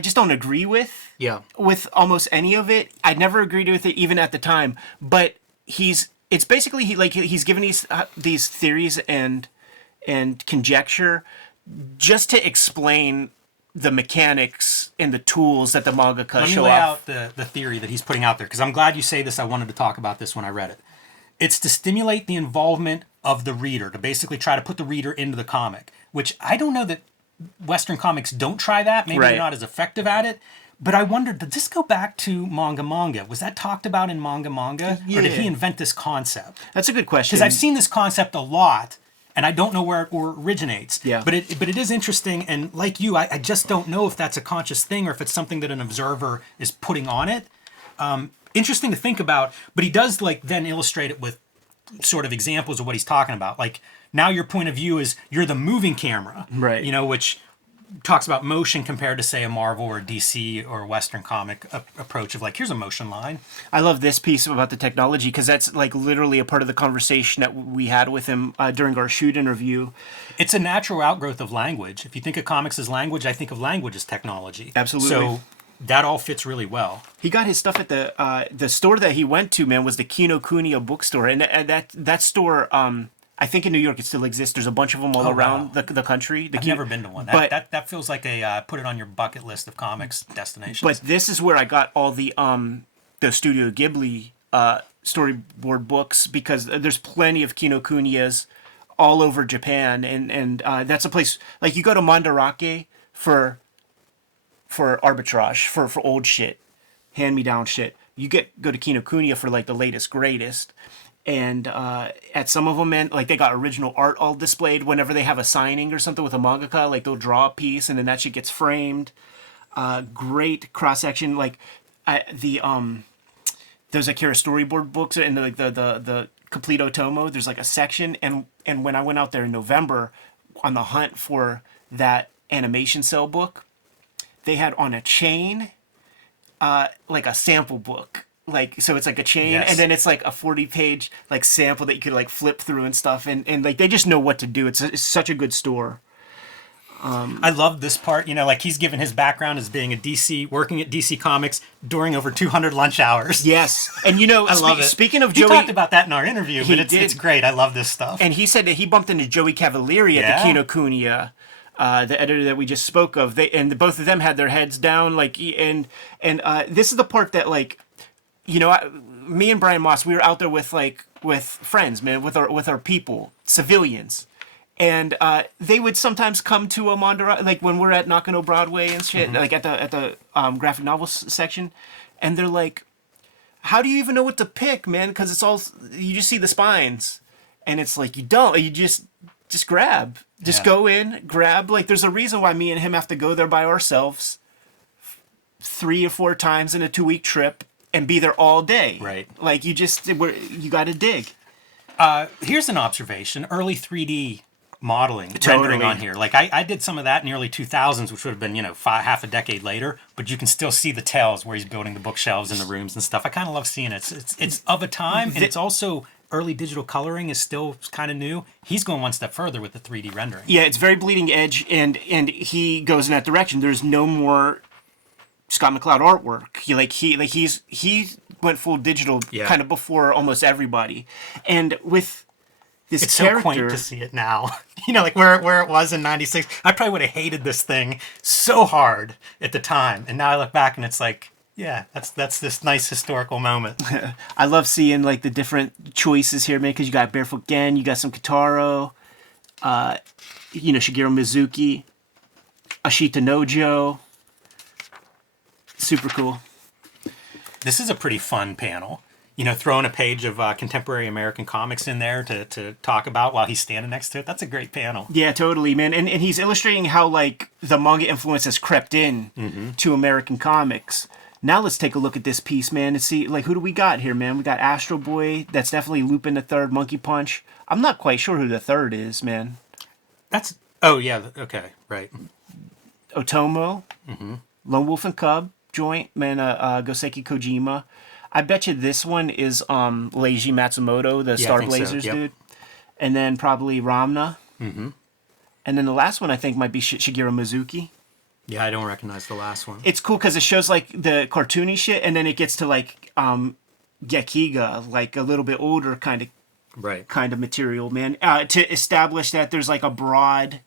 just don't agree with almost any of it. I never agreed with it even at the time. But he's given these theories and conjecture just to explain the mechanics and the tools that the mangaka show off. Let me lay out the theory that he's putting out there because I'm glad you say this. I wanted to talk about this when I read it. It's to stimulate the involvement of the reader, to basically try to put the reader into the comic, which I don't know that Western comics don't try that. Maybe they're not as effective at it. But I wondered, did this go back to Manga? Was that talked about in Manga? Or did he invent this concept? That's a good question. Because I've seen this concept a lot, and I don't know where it originates. Yeah. But it is interesting, and like you, I just don't know if that's a conscious thing or if it's something that an observer is putting on it. Interesting to think about, but he does like then illustrate it with sort of examples of what he's talking about. Like now your point of view is you're the moving camera, Right? You know, which talks about motion compared to say a Marvel or DC or Western comic approach of like, here's a motion line. I love this piece about the technology because that's like literally a part of the conversation that we had with him during our shoot interview. It's a natural outgrowth of language. If you think of comics as language, I think of language as technology. Absolutely. So that all fits really well. He got his stuff at the store that he went to, man, was the Kinokuniya bookstore, and that store, I think in New York it still exists. There's a bunch of them all around the country. I've never been to one. That feels like a put it on your bucket list of comics destinations. But this is where I got all the Studio Ghibli storyboard books, because there's plenty of Kinokuniyas all over Japan, and that's a place like you go to Mandarake for arbitrage, for old shit, hand me down shit. You go to Kinokuniya for like the latest greatest. And at some of them, man, like they got original art all displayed. Whenever they have a signing or something with a mangaka, like they'll draw a piece and then that shit gets framed. Great cross section, like those Akira storyboard books and like the complete Otomo. There's like a section, and when I went out there in November on the hunt for that animation cell book, they had on a chain, like a sample book. Like, so it's like a chain, yes. And then it's like a 40-page like sample that you could like flip through and stuff, and like they just know what to do. It's such a good store. I love this part, you know, like he's given his background as being working at DC Comics during over 200 lunch hours. Yes, and you know, I love it. Speaking of Joey, Joey, he talked about that in our interview, but it's great. I love this stuff. And he said that he bumped into Joey Cavalieri at the Kinokuniya. The editor that we just spoke of, both of them had their heads down, like, and this is the part that, like, you know, me and Brian Moss, we were out there with friends, man, with our people, civilians, and they would sometimes come to a Mandara, like when we're at Nakano Broadway and shit, like at the graphic novels section, and they're like, "How do you even know what to pick, man? Because it's all you just see the spines, and it's like you just grab, go in, grab. Like there's a reason why me and him have to go there by ourselves 3 or 4 times in a 2-week trip. And be there all day. Right. Like, you got to dig. Here's an observation. Early 3D modeling, rendering on here. Like, I did some of that in the early 2000s, which would have been, you know, half a decade later. But you can still see the tails where he's building the bookshelves in the rooms and stuff. I kind of love seeing it. It's of a time, and it's also early digital coloring is still kind of new. He's going one step further with the 3D rendering. Yeah, it's very bleeding edge, and he goes in that direction. There's no more Scott McCloud artwork. He went full digital kind of before almost everybody. And with this it's character, so quaint to see it now. You know, like where it was in '96. I probably would have hated this thing so hard at the time. And now I look back and it's like, yeah, that's this nice historical moment. I love seeing like the different choices here, man, because you got Barefoot Gen, you got some Kitaro, you know, Shigeru Mizuki, Ashita Nojo. Super cool. This is a pretty fun panel. You know, throwing a page of contemporary American comics in there to talk about while he's standing next to it. That's a great panel. Yeah, totally, man. And he's illustrating how, like, the manga influence has crept in to American comics. Now let's take a look at this piece, man, and see, like, who do we got here, man? We got Astro Boy. That's definitely Lupin the Third, Monkey Punch. I'm not quite sure who the third is, man. Oh, yeah, okay, right. Otomo, Lone Wolf and Cub. Joint, man, Goseki Kojima. I bet you this one is Leiji Matsumoto, the Star Blazers dude. And then probably Ramna. And then the last one I think might be Shigeru Mizuki. Yeah, I don't recognize the last one. It's cool because it shows like the cartoony shit, and then it gets to like Gekiga, like a little bit older kind of material, man. To establish that there's like a broad,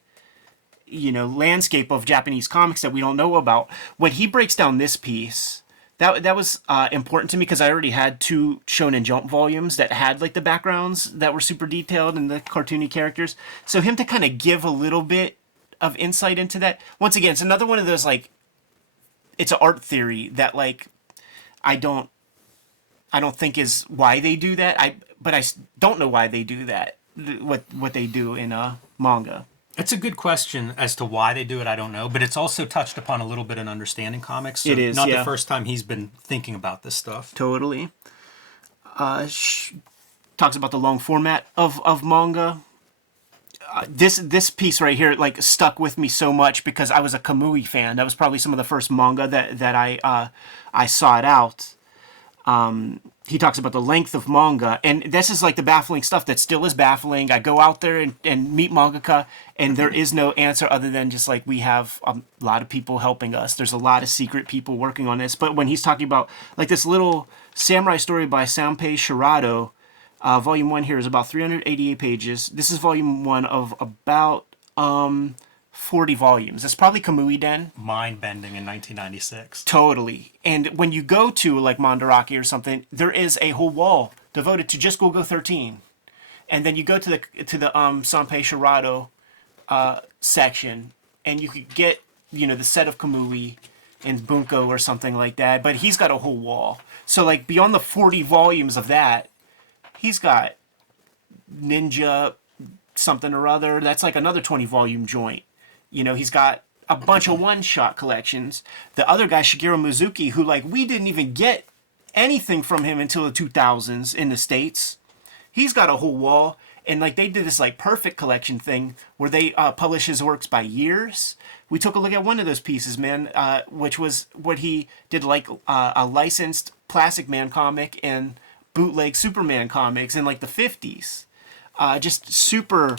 you know, landscape of Japanese comics that we don't know about. When he breaks down this piece, that was important to me because I already had 2 Shonen Jump volumes that had like the backgrounds that were super detailed and the cartoony characters. So him to kind of give a little bit of insight into that. Once again, it's another one of those like, it's an art theory that like I don't think is why they do that. But I don't know why they do that. What they do in manga. It's a good question as to why they do it. I don't know, but it's also touched upon a little bit in understanding comics. So it is not the first time he's been thinking about this stuff. Totally. talks about the long format of manga. This piece right here like stuck with me so much because I was a Kamui fan. That was probably some of the first manga that I sought out. He talks about the length of manga, and this is like the baffling stuff that still is baffling. I go out there and meet mangaka, and there is no answer other than just like we have a lot of people helping us. There's a lot of secret people working on this. But when he's talking about like this little samurai story by Sanpei Shirado, volume 1 here is about 388 pages. This is volume 1 of about 40 volumes. It's probably Kamui Den. Mind-bending in 1996. Totally. And when you go to like Mandarake or something, there is a whole wall devoted to just Golgo 13. And then you go to the Sanpei Shirado section, and you could get, the set of Kamui and Bunko or something like that. But he's got a whole wall. So like beyond the 40 volumes of that, he's got Ninja something or other. That's like another 20 volume joint. He's got a bunch of one-shot collections. The other guy, Shigeru Mizuki, who, like, we didn't even get anything from him until the 2000s in the States. He's got a whole wall. And, like, they did this, like, perfect collection thing where they publish his works by years. We took a look at one of those pieces, man, which was what he did, like, a licensed Plastic Man comic and bootleg Superman comics in, like, the 50s. Just super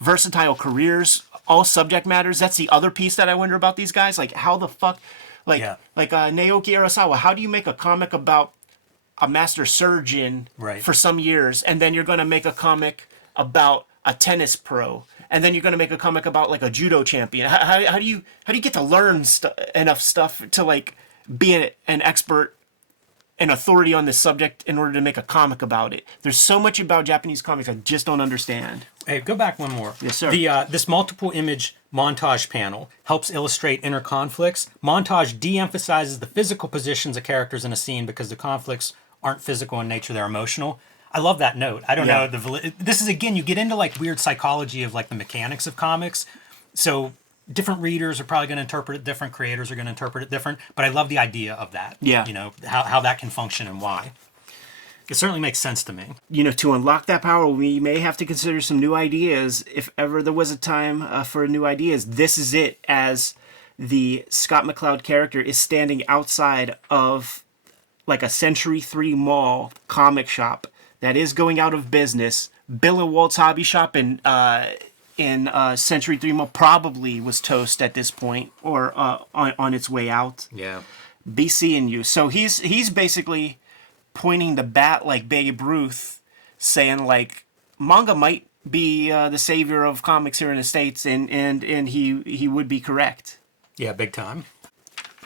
versatile careers, all subject matters. That's the other piece that I wonder about these guys. Like, how the fuck, like Naoki Urasawa, how do you make a comic about a master surgeon for some years, and then you're going to make a comic about a tennis pro, and then you're going to make a comic about like a judo champion? How do you get to learn enough stuff to like be an expert, an authority on this subject in order to make a comic about it? There's so much about Japanese comics I just don't understand. Hey, go back one more. Yes, sir. This multiple image montage panel helps illustrate inner conflicts. Montage de-emphasizes the physical positions of characters in a scene because the conflicts aren't physical in nature, they're emotional. I love that note. I don't know. This is, again, you get into like weird psychology of like the mechanics of comics. So different readers are probably going to interpret it different. Creators are going to interpret it different. But I love the idea of that. Yeah. How that can function and why. It certainly makes sense to me. To unlock that power, we may have to consider some new ideas. If ever there was a time for new ideas, this is it, as the Scott McCloud character is standing outside of like a Century 3 Mall comic shop that is going out of business. Bill and Walt's Hobby Shop in Century 3 Mall probably was toast at this point, or on its way out. Yeah. Be seeing you. So he's basically pointing the bat like Babe Ruth, saying like manga might be the savior of comics here in the States, and he would be correct. Yeah, big time.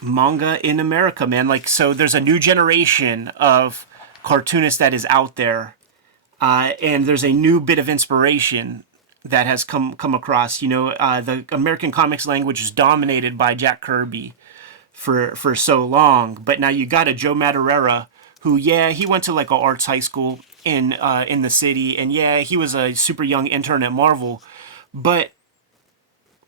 Manga in America, man. Like, so there's a new generation of cartoonists that is out there, and there's a new bit of inspiration that has come across. The American comics language is dominated by Jack Kirby for so long, but now you got a Joe Madureira who, he went to like a arts high school in the city, and he was a super young intern at Marvel, but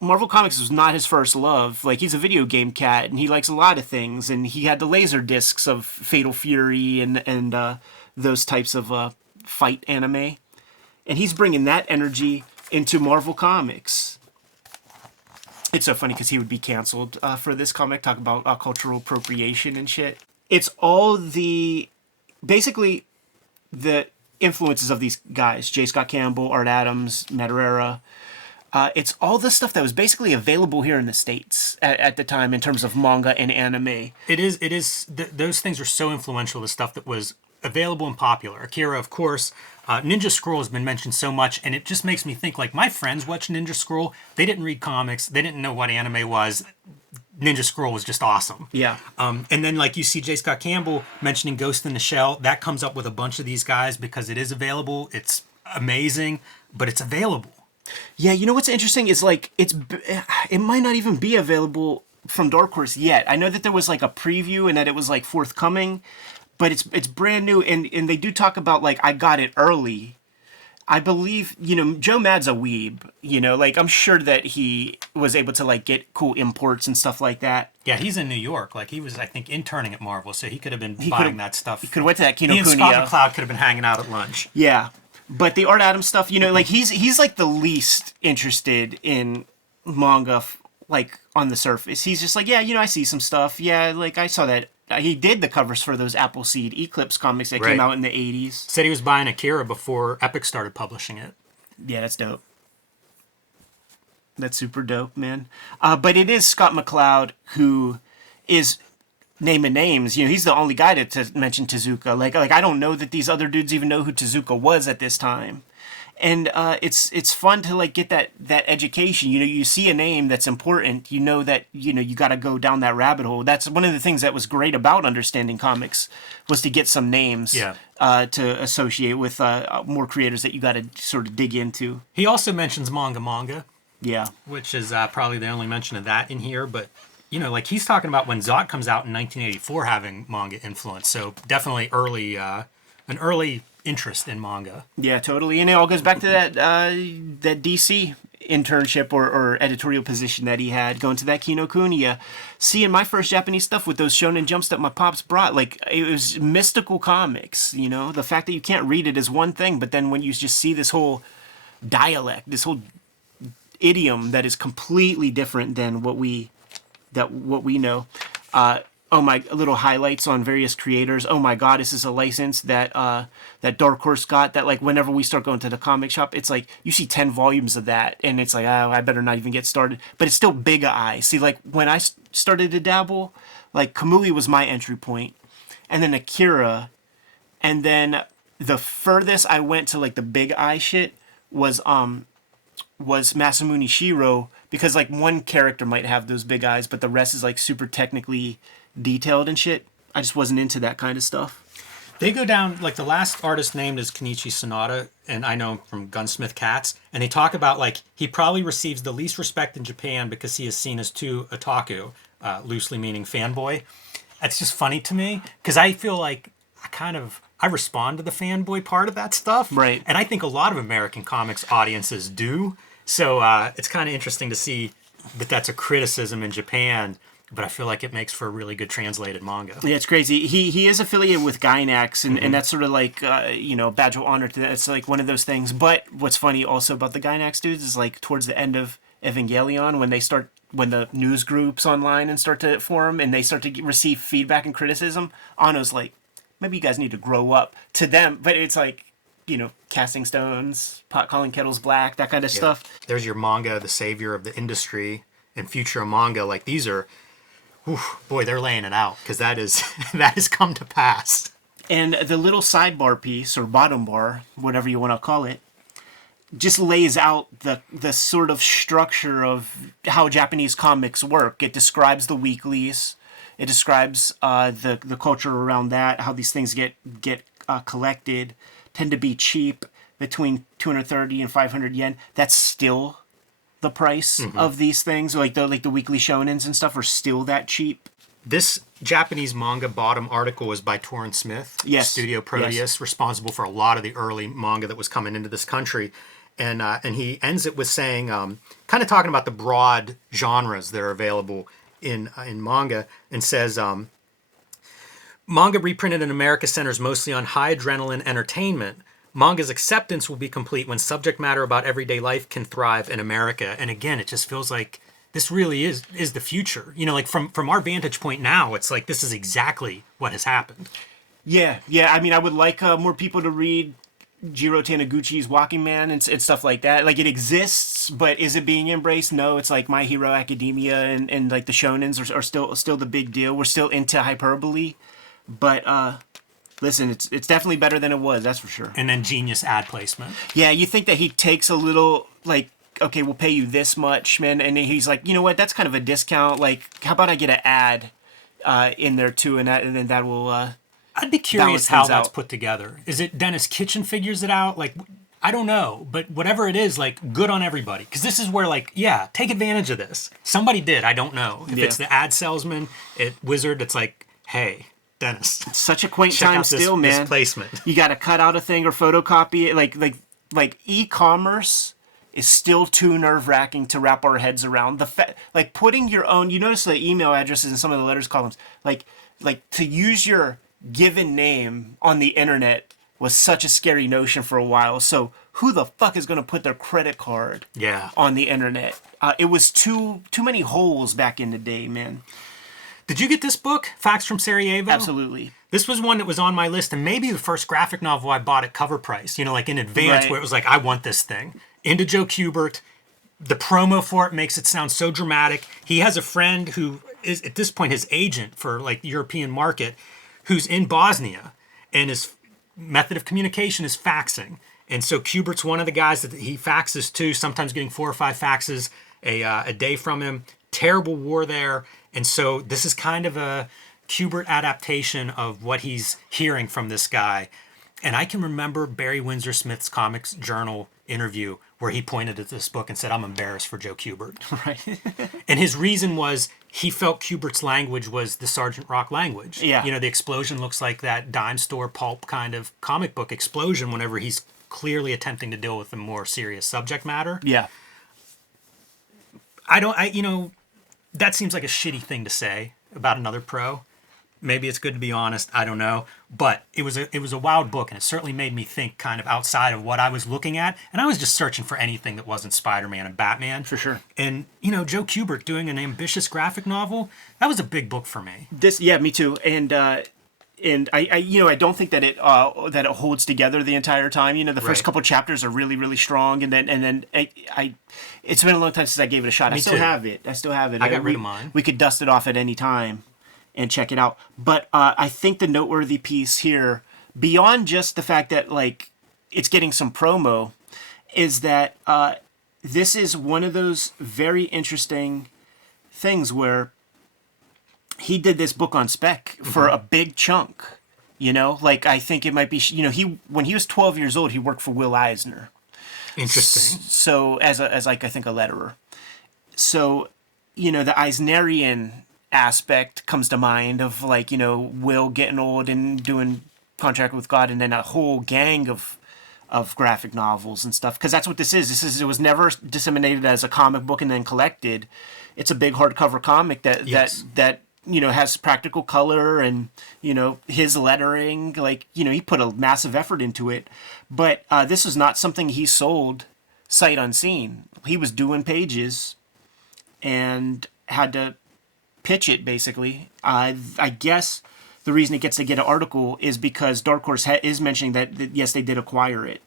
Marvel Comics was not his first love. Like, he's a video game cat, and he likes a lot of things, and he had the laser discs of Fatal Fury and those types of fight anime, and he's bringing that energy into Marvel Comics. It's so funny because he would be canceled for this comic, talk about cultural appropriation and shit. It's all basically the influences of these guys, J. Scott Campbell, Art Adams, Madureira. It's all the stuff that was basically available here in the States at the time in terms of manga and anime. It is. Those things are so influential, the stuff that was available and popular. Akira, of course. Ninja Scroll has been mentioned so much, and it just makes me think, like, my friends watch Ninja Scroll. They didn't read comics. They didn't know what anime was. Ninja Scroll was just awesome. Yeah. And then, like, you see J. Scott Campbell mentioning Ghost in the Shell. That comes up with a bunch of these guys because it is available. It's amazing, but it's available. Yeah, what's interesting is like it might not even be available from Dark Horse yet. I know that there was like a preview and that it was like forthcoming, but it's brand new, and they do talk about like I got it early. I believe Joe Mad's a weeb. Like I'm sure that he was able to like get cool imports and stuff like that. Yeah, he's in New York. Like he was, I think, interning at Marvel, so he could have been buying that stuff. He could have went to that Kinokuniya. He and Scott McCloud could have been hanging out at lunch. Yeah. But the Art Adams stuff, you know, like he's like the least interested in manga, like on the surface. He's just like, yeah, you know, I see some stuff. Yeah, like I saw that. He did the covers for those Appleseed Eclipse comics that came out in the 80s. Said he was buying Akira before Epic started publishing it. Yeah, that's dope. That's super dope, man. But it is Scott McCloud who is naming names. You know, he's the only guy to mention Tezuka. Like I don't know that these other dudes even know who Tezuka was at this time. And it's fun to like get that education. You know, you see a name that's important. You know that you got to go down that rabbit hole. That's one of the things that was great about understanding comics was to get some names to associate with more creators that you got to sort of dig into. He also mentions Manga. Yeah, which is probably the only mention of that in here. But you know, like he's talking about when Zot comes out in 1984 having manga influence. So definitely an early interest in manga. Yeah, totally. And it all goes back to that DC internship or editorial position that he had, going to that Kinokuniya, seeing my first Japanese stuff with those Shonen Jumps that my pops brought. Like, it was mystical comics, you know? The fact that you can't read it is one thing, but then when you just see this whole dialect, this whole idiom that is completely different than what we know. Oh my, little highlights on various creators. Oh my God, this is a license that Dark Horse got, that like whenever we start going to the comic shop, it's like you see 10 volumes of that and it's like, oh, I better not even get started. But it's still Big Eye. See, like when I started to dabble, like Kamui was my entry point, and then Akira, and then the furthest I went to like the Big Eye shit was Masamune Shiro, because like one character might have those big eyes, but the rest is like super technically detailed and shit. I just wasn't into that kind of stuff. They go down, like the last artist named is Kenichi Sonata, and I know him from Gunsmith Cats, and they talk about like he probably receives the least respect in Japan because he is seen as too otaku, loosely meaning fanboy. That's just funny to me because I feel like I respond to the fanboy part of that stuff. Right. And I think a lot of American comics audiences do. So it's kind of interesting to see that that's a criticism in Japan, but I feel like it makes for a really good translated manga. Yeah, it's crazy. He is affiliated with Gainax, and that's sort of like, badge of honor to that. It's like one of those things. But what's funny also about the Gainax dudes is like towards the end of Evangelion, when the news groups online and start to form and they start to receive feedback and criticism, Anno's like, maybe you guys need to grow up to them. But it's like, you know, casting stones, pot calling kettles black, that kind of stuff. There's your manga, the savior of the industry, and future manga. Like these are, boy, they're laying it out because that has come to pass. And the little sidebar piece or bottom bar, whatever you want to call it, just lays out the sort of structure of how Japanese comics work. It describes the weeklies. It describes the culture around that, how these things get collected, tend to be cheap, between 230 and 500 yen. That's still the price of these things. Like the weekly shonens and stuff are still that cheap. This Japanese manga bottom article is by Torrin Smith, Studio Proteus, responsible for a lot of the early manga that was coming into this country. And he ends it with saying, kind of talking about the broad genres that are available in manga, and says, manga reprinted in America centers mostly on high adrenaline entertainment. Manga's acceptance will be complete when subject matter about everyday life can thrive in America. And again, it just feels like this really is the future. You know, like from our vantage point now, it's like this is exactly what has happened. Yeah. I mean, I would like more people to read Jiro Taniguchi's Walking Man and stuff like that. Like, it exists, but is it being embraced? No, it's like My Hero Academia and like the shonens are still the big deal. We're still into hyperbole, but listen, it's definitely better than it was, that's for sure. And then genius ad placement. Yeah, you think that he takes a little, like, okay, we'll pay you this much, man, and then he's like, you know what, that's kind of a discount. Like, how about I get an ad in there too, and then that will I'd be curious how that's put together. Is it Dennis Kitchen figures it out? Like, I don't know, but whatever it is, like, good on everybody. Because this is where, like, yeah, take advantage of this. Somebody did, I don't know. If it's the ad salesman at Wizard, it's like, hey, Dennis. It's such a quaint time still, man. This placement. You got to cut out a thing or photocopy it. Like e-commerce is still too nerve-wracking to wrap our heads around. Like putting your own, you notice the email addresses in some of the letters columns, like to use your given name on the internet was such a scary notion for a while. So who the fuck is going to put their credit card on the internet? It was too many holes back in the day, man. Did you get this book, Facts from Sarajevo? Absolutely. This was one that was on my list, and maybe the first graphic novel I bought at cover price, you know, like in advance, where it was like, I want this thing. Into Joe Kubert. The promo for it makes it sound so dramatic. He has a friend who is, at this point, his agent for like the European market, who's in Bosnia, and his method of communication is faxing. And so Kubert's one of the guys that he faxes to, sometimes getting 4 or 5 faxes a day from him. Terrible war there. And so this is kind of a Kubert adaptation of what he's hearing from this guy. And I can remember Barry Windsor Smith's Comics Journal interview where he pointed at this book and said, I'm embarrassed for Joe Kubert. Right. And his reason was he felt Kubert's language was the Sergeant Rock language. Yeah. You know, the explosion looks like that dime store pulp kind of comic book explosion whenever he's clearly attempting to deal with a more serious subject matter. Yeah. You know, that seems like a shitty thing to say about another pro. Maybe it's good to be honest. I don't know. But it was a wild book, and it certainly made me think kind of outside of what I was looking at. And I was just searching for anything that wasn't Spider-Man and Batman. For sure. And, you know, Joe Kubert doing an ambitious graphic novel, that was a big book for me. Yeah, me too. And I don't think that it holds together the entire time. You know, the first couple chapters are really, really strong, and then it's been a long time since I gave it a shot. I still have it. I got rid of mine. We could dust it off at any time and check it out. But I think the noteworthy piece here, beyond just the fact that like it's getting some promo, is that this is one of those very interesting things where he did this book on spec for a big chunk. You know, like I think it might be, you know, when he was 12 years old, he worked for Will Eisner. Interesting. So as like I think a letterer. So, you know, the Eisnerian aspect comes to mind of like, you know, Will getting old and doing Contract with God, and then a whole gang of graphic novels and stuff, because that's what this is. It was never disseminated as a comic book and then collected. It's a big hardcover comic that you know, has practical color and, you know, his lettering, like, you know, he put a massive effort into it. But this is not something he sold sight unseen. He was doing pages and had to pitch it, basically. I guess the reason it gets to get an article is because Dark Horse is mentioning that, yes, they did acquire it.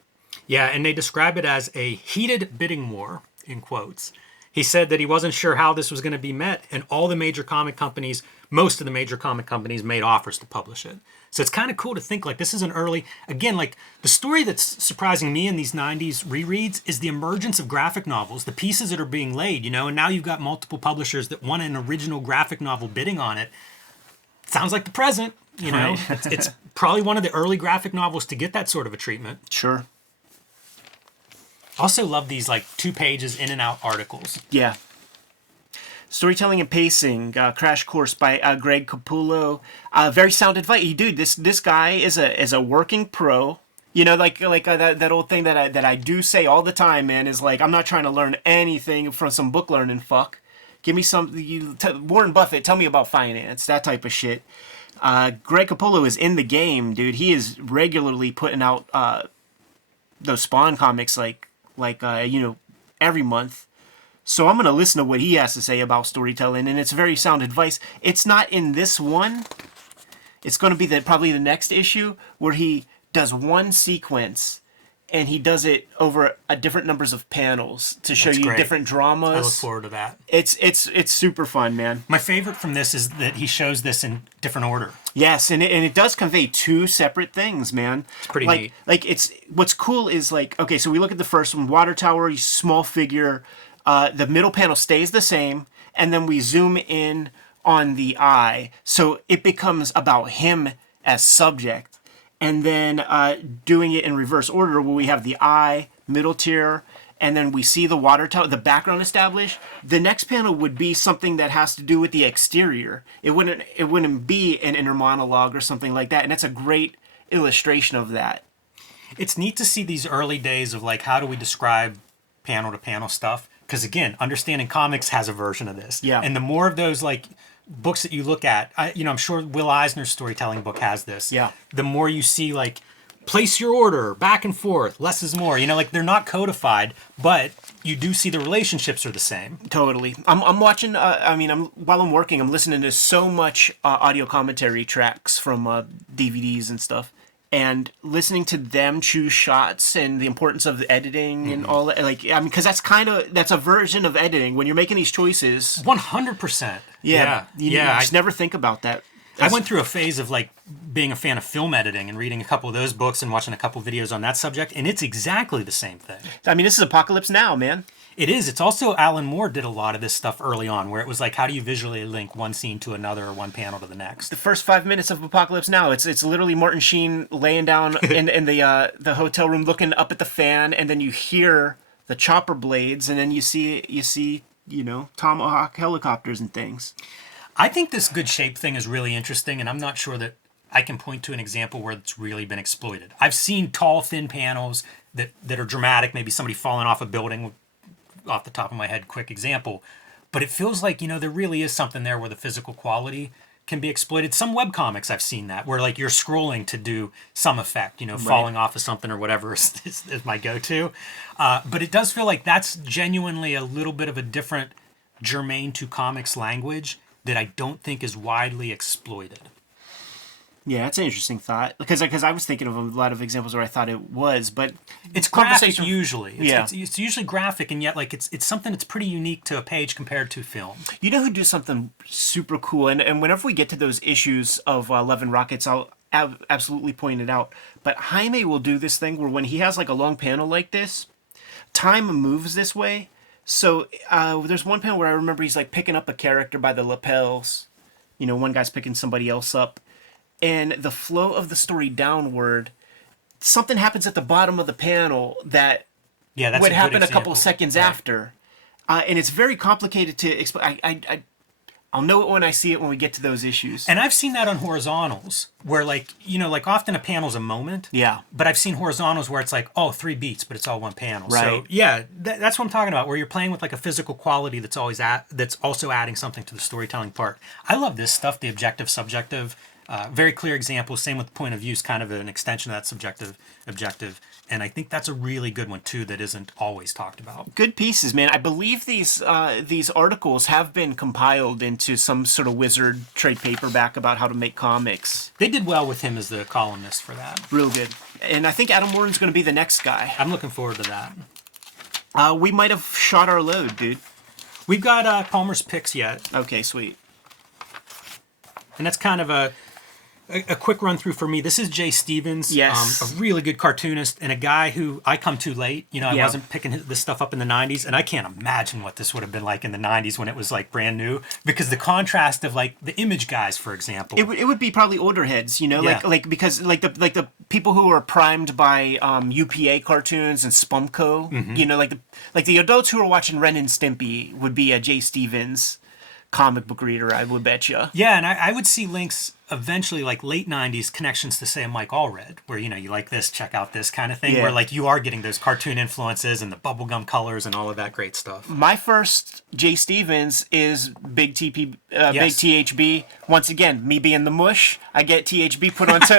Yeah, and they describe it as a heated bidding war, in quotes. He said that he wasn't sure how this was going to be met, and all the major comic companies, most of the major comic companies, made offers to publish it. So it's kind of cool to think like this is an early, again, like the story that's surprising me in these 90s rereads is the emergence of graphic novels, the pieces that are being laid, you know, and now you've got multiple publishers that want an original graphic novel bidding on it. Sounds like the present, you know. Right. It's probably one of the early graphic novels to get that sort of a treatment. Sure. Also love these like 2 pages in and out articles. Yeah. Storytelling and Pacing, Crash Course by Greg Capullo. Very sound advice. Dude, this guy is a working pro. You know, like that old thing that I do say all the time, man, is like, I'm not trying to learn anything from some book learning fuck. Give me Warren Buffett, tell me about finance, that type of shit. Greg Capullo is in the game, dude. He is regularly putting out those Spawn comics like you know, every month. So I'm going to listen to what he has to say about storytelling, and it's very sound advice. It's not in this one. It's going to be probably the next issue where he does one sequence, and he does it over different numbers of panels to show you different dramas. I look forward to that. It's super fun, man. My favorite from this is that he shows this in different order. Yes, and it does convey 2 separate things, man. It's pretty neat. Like what's cool is like, okay, so we look at the first one, Water Tower, small figure. The middle panel stays the same, and then we zoom in on the eye, so it becomes about him as subject. And then doing it in reverse order, where we have the eye, middle tier, and then we see the water tower, the background established. The next panel would be something that has to do with the exterior. It wouldn't be an inner monologue or something like that, and that's a great illustration of that. It's neat to see these early days of like, how do we describe panel to panel stuff? Because again, Understanding Comics has a version of this. Yeah. And the more of those like books that you look at, I'm sure Will Eisner's storytelling book has this. Yeah. The more you see like place your order, back and forth, less is more. Like they're not codified, but you do see the relationships are the same. Totally. I'm watching. While I'm working, I'm listening to so much audio commentary tracks from DVDs and stuff, and listening to them choose shots and the importance of the editing and all that. Because that's a version of editing when you're making these choices. 100%. Yeah. You just never think about that. I went through a phase of being a fan of film editing and reading a couple of those books and watching a couple of videos on that subject, and it's exactly the same thing. This is Apocalypse Now, man. It is. It's also Alan Moore did a lot of this stuff early on, where it was how do you visually link one scene to another or one panel to the next? The first 5 minutes of Apocalypse Now, it's literally Martin Sheen laying down in the hotel room looking up at the fan, and then you hear the chopper blades, and then you see Tomahawk helicopters and things. I think this good shape thing is really interesting, and I'm not sure that I can point to an example where it's really been exploited. I've seen tall, thin panels that are dramatic, maybe somebody falling off a building, off the top of my head, quick example. But it feels like, there really is something there where the physical quality can be exploited. Some webcomics I've seen that, where you're scrolling to do some effect, falling off of something or whatever is my go-to. But it does feel like that's genuinely a little bit of a different germane to comics language that I don't think is widely exploited. Yeah, that's an interesting thought. Because I was thinking of a lot of examples where I thought it was, but it's graphic usually. It's usually graphic, and yet it's something that's pretty unique to a page compared to film. You know who do something super cool, and whenever we get to those issues of Love and Rockets, I'll absolutely point it out. But Jaime will do this thing where when he has a long panel like this, time moves this way. So there's one panel where I remember he's picking up a character by the lapels. One guy's picking somebody else up. And the flow of the story downward, something happens at the bottom of the panel that would happen a couple seconds after. And it's very complicated to explain. I'll know it when I see it when we get to those issues. And I've seen that on horizontals where often a panel's a moment. Yeah. But I've seen horizontals where it's 3 beats, but it's all one panel. Right. So yeah, that's what I'm talking about, where you're playing with a physical quality that's also adding something to the storytelling part. I love this stuff, the objective, subjective, very clear example. Same with point of view is kind of an extension of that subjective, objective. And I think that's a really good one, too, that isn't always talked about. Good pieces, man. I believe these articles have been compiled into some sort of wizard trade paperback about how to make comics. They did well with him as the columnist for that. Real good. And I think Adam Warren's going to be the next guy. I'm looking forward to that. We might have shot our load, dude. We've got Palmer's picks yet. Okay, sweet. And that's kind of a quick run through for me. This is Jay Stevens, yes. A really good cartoonist and a guy who I come too late. I wasn't picking this stuff up in the 90s, and I can't imagine what this would have been like in the 90s when it was brand new, because the contrast of the Image guys, for example. It would be probably older heads, because the people who were primed by UPA cartoons and Spumco, the adults who are watching Ren and Stimpy would be a Jay Stevens comic book reader, I would bet you. Yeah, and I would see links eventually, late 90s connections to, say, a Mike Allred, where, you like this, check out this kind of thing, where, you are getting those cartoon influences and the bubblegum colors and all of that great stuff. My first Jay Stevens is Big Yes. Big THB. Once again, me being the mush, I get THB put onto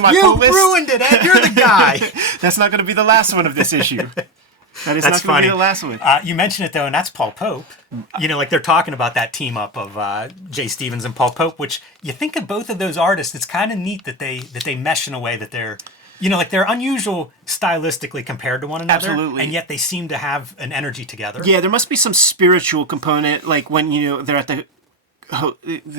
my pull list. You ruined it, Ed. You're the guy. That's not going to be the last one of this issue. That's not going to be the last one. You mentioned it, though, and that's Paul Pope. They're talking about that team up of Jay Stevens and Paul Pope, which you think of both of those artists, it's kind of neat that they mesh in a way that they're, they're unusual stylistically compared to one another. Absolutely. And yet they seem to have an energy together. Yeah, there must be some spiritual component, when, they're at the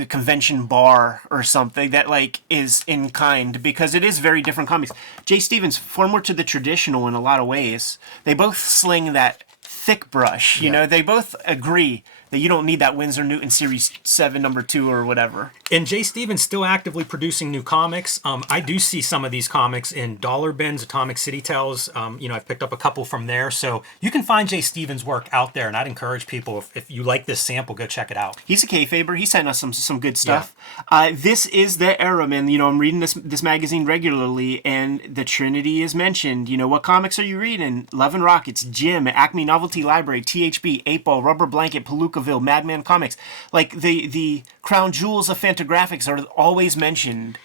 convention bar or something that is in kind, because it is very different comics. Jay Stevens, far more to the traditional in a lot of ways. They both sling that thick brush, they both agree that you don't need that Winsor Newton Series 7 number 2 or whatever. And Jay Stevens still actively producing new comics. I do see some of these comics in Dollar Bins, Atomic City Tales. I've picked up a couple from there. So you can find Jay Stevens' work out there, and I'd encourage people, if you like this sample, go check it out. He's a Kayfaber. He sent us some good stuff. Yeah. This is the era, man. I'm reading this magazine regularly, and the Trinity is mentioned. What comics are you reading? Love and Rockets, Jim, Acme Novelty Library, THB, 8-Ball, Rubber Blanket, Palookaville, Madman Comics. The crown jewels of Fantagraphics are always mentioned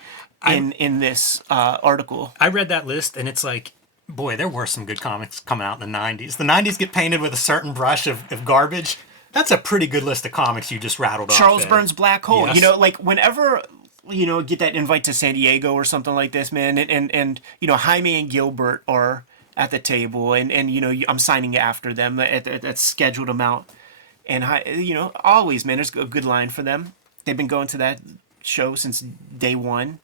in this article. I read that list, and it's like, boy, there were some good comics coming out in the 90s. The 90s get painted with a certain brush of garbage. That's a pretty good list of comics you just rattled off. Charles Burns' Black Hole. Yes. You know, like whenever, you know, get that invite to San Diego or something like this, man, and you know, Jaime and Gilbert are at the table, and you know, I'm signing after them at scheduled amount. And, you know, always, man, there's a good line for them. They've been going to that show since day one.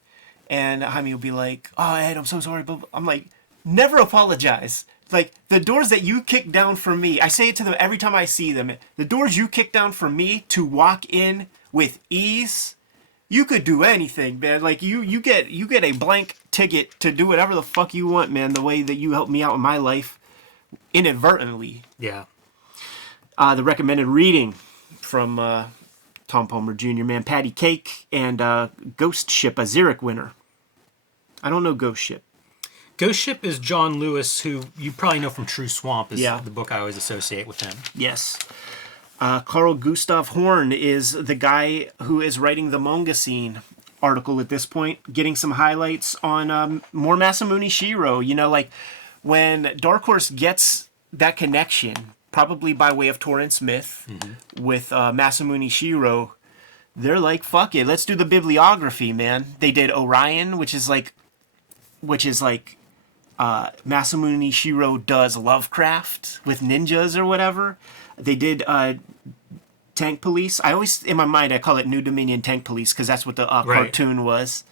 And Jaime will be like, oh, Ed, I'm so sorry. But I'm like, never apologize. Like, the doors that you kick down for me, I say it to them every time I see them. The doors you kick down for me to walk in with ease, you could do anything, man. Like, you get a blank ticket to do whatever the fuck you want, man, the way that you helped me out in my life inadvertently. Yeah. The recommended reading from Tom Palmer Jr., man, Patty Cake and Ghost Ship, a Xeric winner. I don't know Ghost Ship. Ghost Ship is John Lewis, who you probably know from True Swamp, is Yeah. the book I always associate with him. Yes. Carl Gustav Horn is the guy who is writing the Manga Scene article at this point, getting some highlights on more Masamune Shirow. You know, like when Dark Horse gets that connection, probably by way of Torrance Smith, with Masamune Shirow, they're like, fuck it, let's do the bibliography, man. They did Orion, which is like Masamune Shirow does Lovecraft with ninjas or whatever. They did Tank Police. I always, in my mind, I call it New Dominion Tank Police because that's what the cartoon was.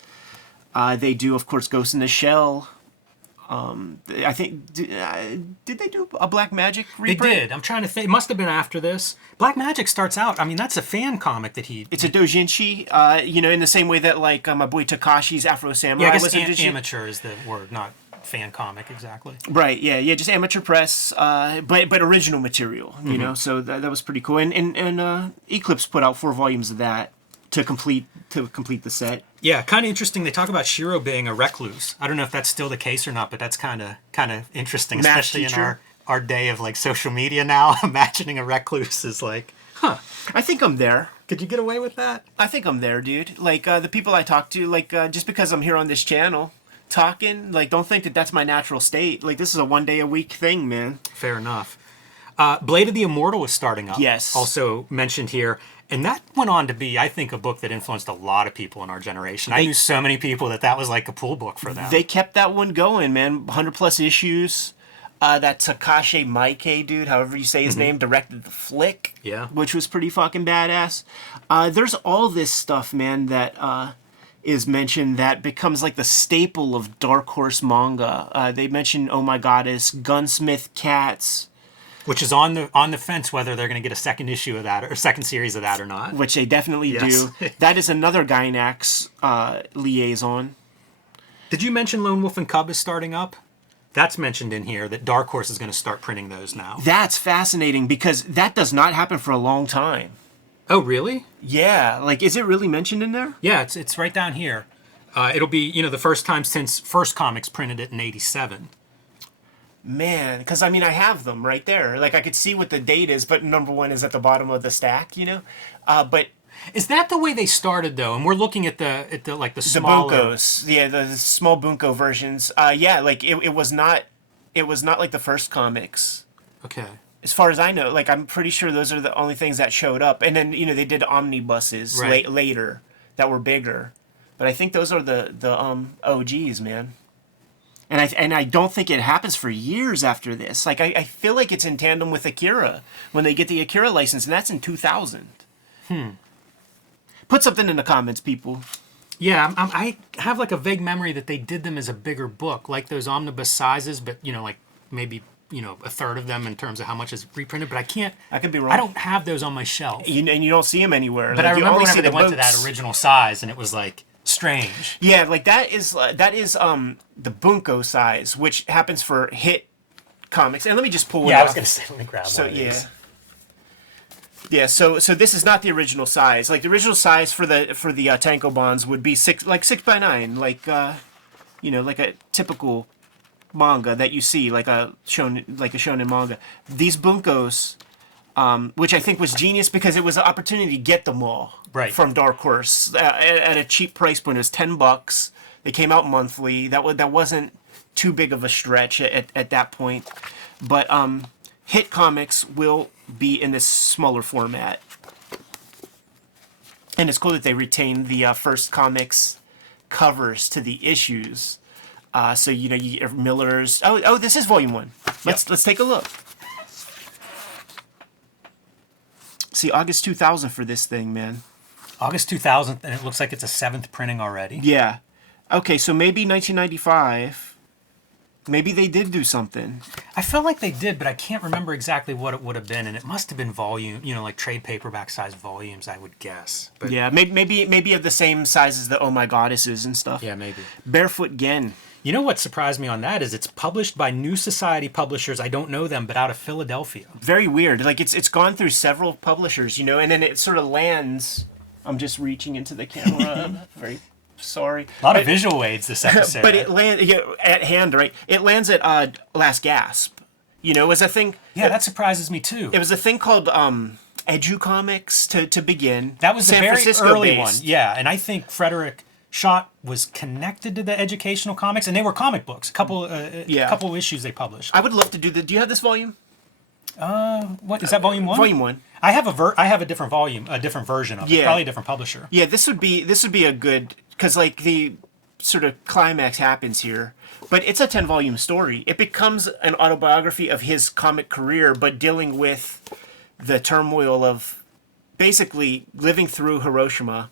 They do, of course, Ghost in the Shell. I think, did they do a Black Magic reprint? They did. I'm trying to think. It must have been after this. Black Magic starts out, I mean, that's a fan comic that he... It's a doujinshi, you know, in the same way that, like, my boy Takashi's Afro Samurai Yeah, I guess was a doujinshi. amateur is the word, not fan comic exactly. Right, yeah, just amateur press, but original material, you know, so that was pretty cool. And Eclipse put out 4 volumes of that to complete the set. Yeah, kind of interesting. They talk about Shiro being a recluse. I don't know if that's still the case or not, but that's kind of interesting, Math especially teacher. in our day of like social media now. Imagining a recluse is like, huh? I think I'm there. Could you get away with that? I think I'm there, dude. Like, the people I talk to, like, just because I'm here on this channel talking, like, don't think that that's my natural state. Like, this is a 1 day a week thing, man. Fair enough. Blade of the Immortal is starting up. Yes. Also mentioned here. And that went on to be, I think, a book that influenced a lot of people in our generation. I knew so many people that was like a pull book for them. They kept that one going, man. 100+ issues. That Takashi Miike dude, however you say his name, directed the flick. Yeah. Which was pretty fucking badass. There's all this stuff, man, that is mentioned that becomes like the staple of Dark Horse manga. They mentioned Oh My Goddess, Gunsmith Cats. Which is on the fence whether they're going to get a second issue of that or second series of that or not. Which they definitely do. That is another Gainax liaison. Did you mention Lone Wolf and Cub is starting up? That's mentioned in here that Dark Horse is going to start printing those now. That's fascinating because that does not happen for a long time. Oh, really? Yeah. Like, is it really mentioned in there? Yeah, it's right down here. It'll be, the first time since First Comics printed it in 87. Man, because I mean, I have them right there. Like, I could see what the date is, but number 1 is at the bottom of the stack, you know? But is that the way they started though? And we're looking at the the smaller... bunkos, yeah, the small bunko versions. Yeah, like it was not like the first comics. Okay. As far as I know, like I'm pretty sure those are the only things that showed up. And then they did omnibuses later that were bigger, but I think those are the OGs, man. And I don't think it happens for years after this. Like, I feel like it's in tandem with Akira when they get the Akira license, and that's in 2000. Put something in the comments, people. Yeah, I have like a vague memory that they did them as a bigger book, like those omnibus sizes, but like maybe a third of them in terms of how much is reprinted. But I could be wrong. I don't have those on my shelf. And you don't see them anywhere. But like, I remember whenever they went to books. that original size, and it was like strange. Yeah, like that is the bunko size, which happens for Hit Comics. And let me just pull it Yeah, up. I was gonna say, let me grab one of these. Yeah, so this is not the original size. Like the original size for the tankobons would be 6x9, like like a typical manga that you see, like a shonen manga. These bunkos, which I think was genius because it was an opportunity to get them all Right. from Dark Horse at a cheap price point. It was $10. They came out monthly. That wasn't too big of a stretch at that point. But Hit Comics will be in this smaller format. And it's cool that they retain the first comics covers to the issues. So, you get Miller's... Oh, this is Volume 1. Let's take a look. See, August 2000 for this thing, man. August 2000, and it looks like it's a 7th printing already. Yeah. Okay, so maybe 1995. Maybe they did do something. I feel like they did, but I can't remember exactly what it would have been, and it must have been volume, like trade paperback size volumes, I would guess. But Yeah, maybe of the same size as the Oh My Goddesses and stuff. yeah, maybe. Barefoot Gen. You know what surprised me on that is it's published by New Society Publishers. I don't know them, but out of Philadelphia. Very weird. Like it's gone through several publishers, and then it sort of lands. I'm just reaching into the camera. I'm very sorry. A lot of visual aids this episode. But it lands at hand, right? It lands at Last Gasp. It was a thing. Yeah, that surprises me too. It was a thing called Edu Comics to begin. That was San the very Francisco early based. one. Yeah, and I think Frederick Schott was connected to the educational comics, and they were comic books. A couple issues they published. I would love to do that. Do you have this volume? What is that? Volume 1? Volume 1. I have a different volume, a different version of it. Yeah. Probably a different publisher. Yeah, this would be a good, because like the sort of climax happens here, but it's a 10-volume story. It becomes an autobiography of his comic career, but dealing with the turmoil of basically living through Hiroshima.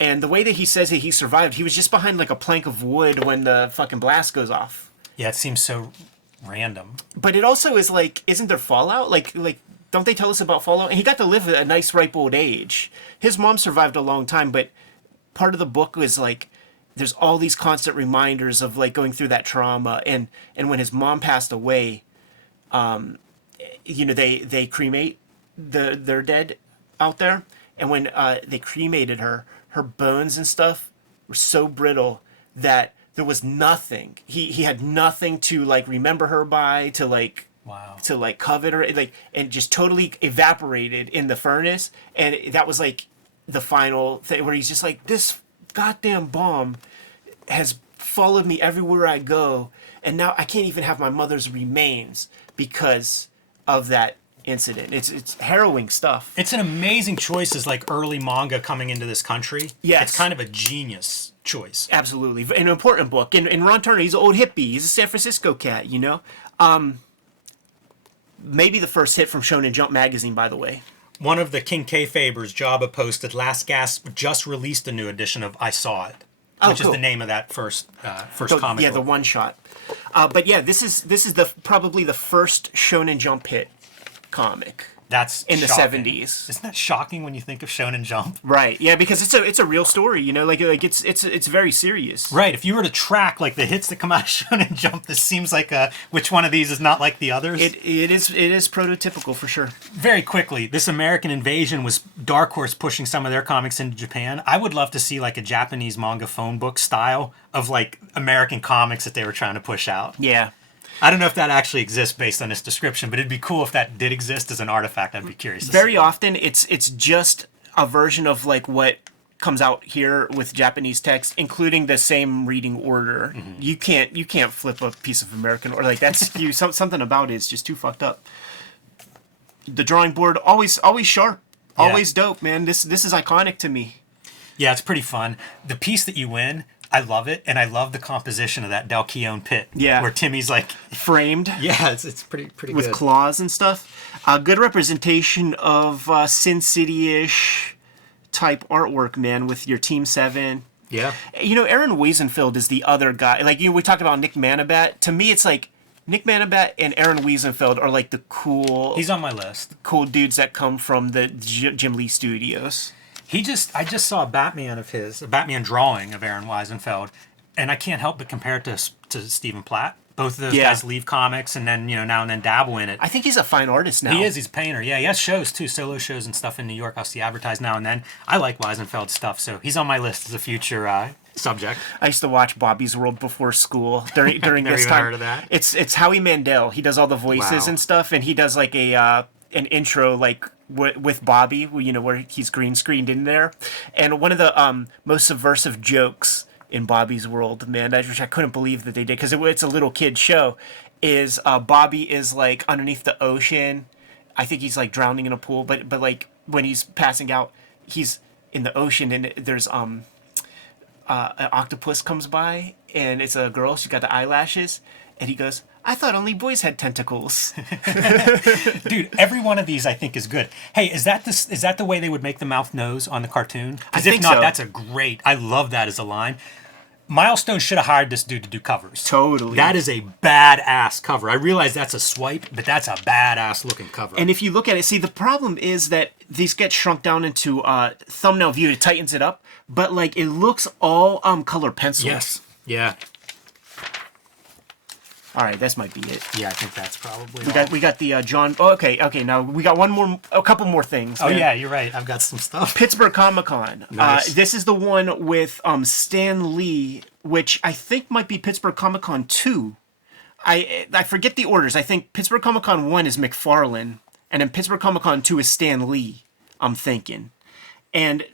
And the way that he says that he survived, he was just behind like a plank of wood when the fucking blast goes off. Yeah, it seems so random. But it also is like, isn't there fallout? Like don't they tell us about fallout? And he got to live a nice ripe old age. His mom survived a long time, but part of the book was like, there's all these constant reminders of like going through that trauma. And when his mom passed away, they cremate their dead out there. And when they cremated her bones and stuff were so brittle that there was nothing. He had nothing to like remember her by, to like Wow. to like covet her, like, and just totally evaporated in the furnace. And that was like the final thing where he's just like, this goddamn bomb has followed me everywhere I go, and now I can't even have my mother's remains because of that incident. It's harrowing stuff. It's an amazing choice as like early manga coming into this country. Yes. It's kind of a genius choice. Absolutely. An important book. And Ron Turner, he's an old hippie. He's a San Francisco cat, Maybe the first hit from Shonen Jump magazine, by the way. One of the King Kayfabers, Jabba, posted Last Gasp just released a new edition of I Saw It, which is the name of that first comic. Yeah, the one shot. But yeah, this is probably the first Shonen Jump hit comic. That's in shocking. the 70s. Isn't that shocking when you think of Shonen Jump? Right. Yeah, because it's a real story, like it's very serious. Right. If you were to track like the hits that come out of Shonen Jump, this seems like which one of these is not like the others? It is prototypical for sure. Very quickly, this American Invasion was Dark Horse pushing some of their comics into Japan. I would love to see like a Japanese manga phone book style of like American comics that they were trying to push out. Yeah. I don't know if that actually exists based on this description, but it'd be cool if that did exist as an artifact. I'd be curious to see. Very often, it's just a version of like what comes out here with Japanese text, including the same reading order. Mm-hmm. You can't flip a piece of American or like that's something about it is just too fucked up. The drawing board always sharp, always dope, man. This is iconic to me. Yeah, it's pretty fun. The piece that you win, I love it, and I love the composition of that Dalkeon pit. Yeah, where Timmy's like framed. Yeah, it's pretty with good. Claws and stuff. Good representation of Sin City-ish type artwork, man. With your Team 7. Yeah. Aaron Wiesenfeld is the other guy. Like we talked about Nick Manabat. To me, it's like Nick Manabat and Aaron Wiesenfeld are like the cool. He's on my list. Cool dudes that come from the Jim Lee Studios. I just saw a Batman drawing of Aaron Wiesenfeld, and I can't help but compare it to Stephen Platt. Both of those guys leave comics and then, now and then dabble in it. I think he's a fine artist now. He is. He's a painter. Yeah, he has shows too, solo shows and stuff in New York. I'll see advertised now and then. I like Wiesenfeld's stuff, so he's on my list as a future subject. I used to watch Bobby's World before school during Never this even time. heard of that. It's Howie Mandel. He does all the voices and stuff, and he does like an intro like with Bobby, where he's green screened in there. And one of the most subversive jokes in Bobby's World, man, which I couldn't believe that they did, because it's a little kid show, is Bobby is like underneath the ocean. I think he's like drowning in a pool, but like when he's passing out, he's in the ocean, and there's an octopus comes by, and it's a girl. She's got the eyelashes, and he goes, "I thought only boys had tentacles." Dude, every one of these I think is good. Hey, is that the way they would make the mouth nose on the cartoon? Because if think not, so. that's a great. I love that as a line. Milestone should have hired this dude to do covers. Totally. That is a badass cover. I realize that's a swipe, but that's a badass looking cover. And if you look at it, see, the problem is that these get shrunk down into thumbnail view. It tightens it up, but like it looks all color pencil. Yes. Yeah. All right, this might be it. Yeah, I think that's probably. We got the John. Oh, okay. Now we got a couple more things. Oh man. yeah, you're right. I've got some stuff. Pittsburgh Comic-Con. Nice. This is the one with Stan Lee, which I think might be Pittsburgh Comic-Con 2. I forget the orders. I think Pittsburgh Comic-Con 1 is McFarlane, and then Pittsburgh Comic-Con 2 is Stan Lee, I'm thinking. And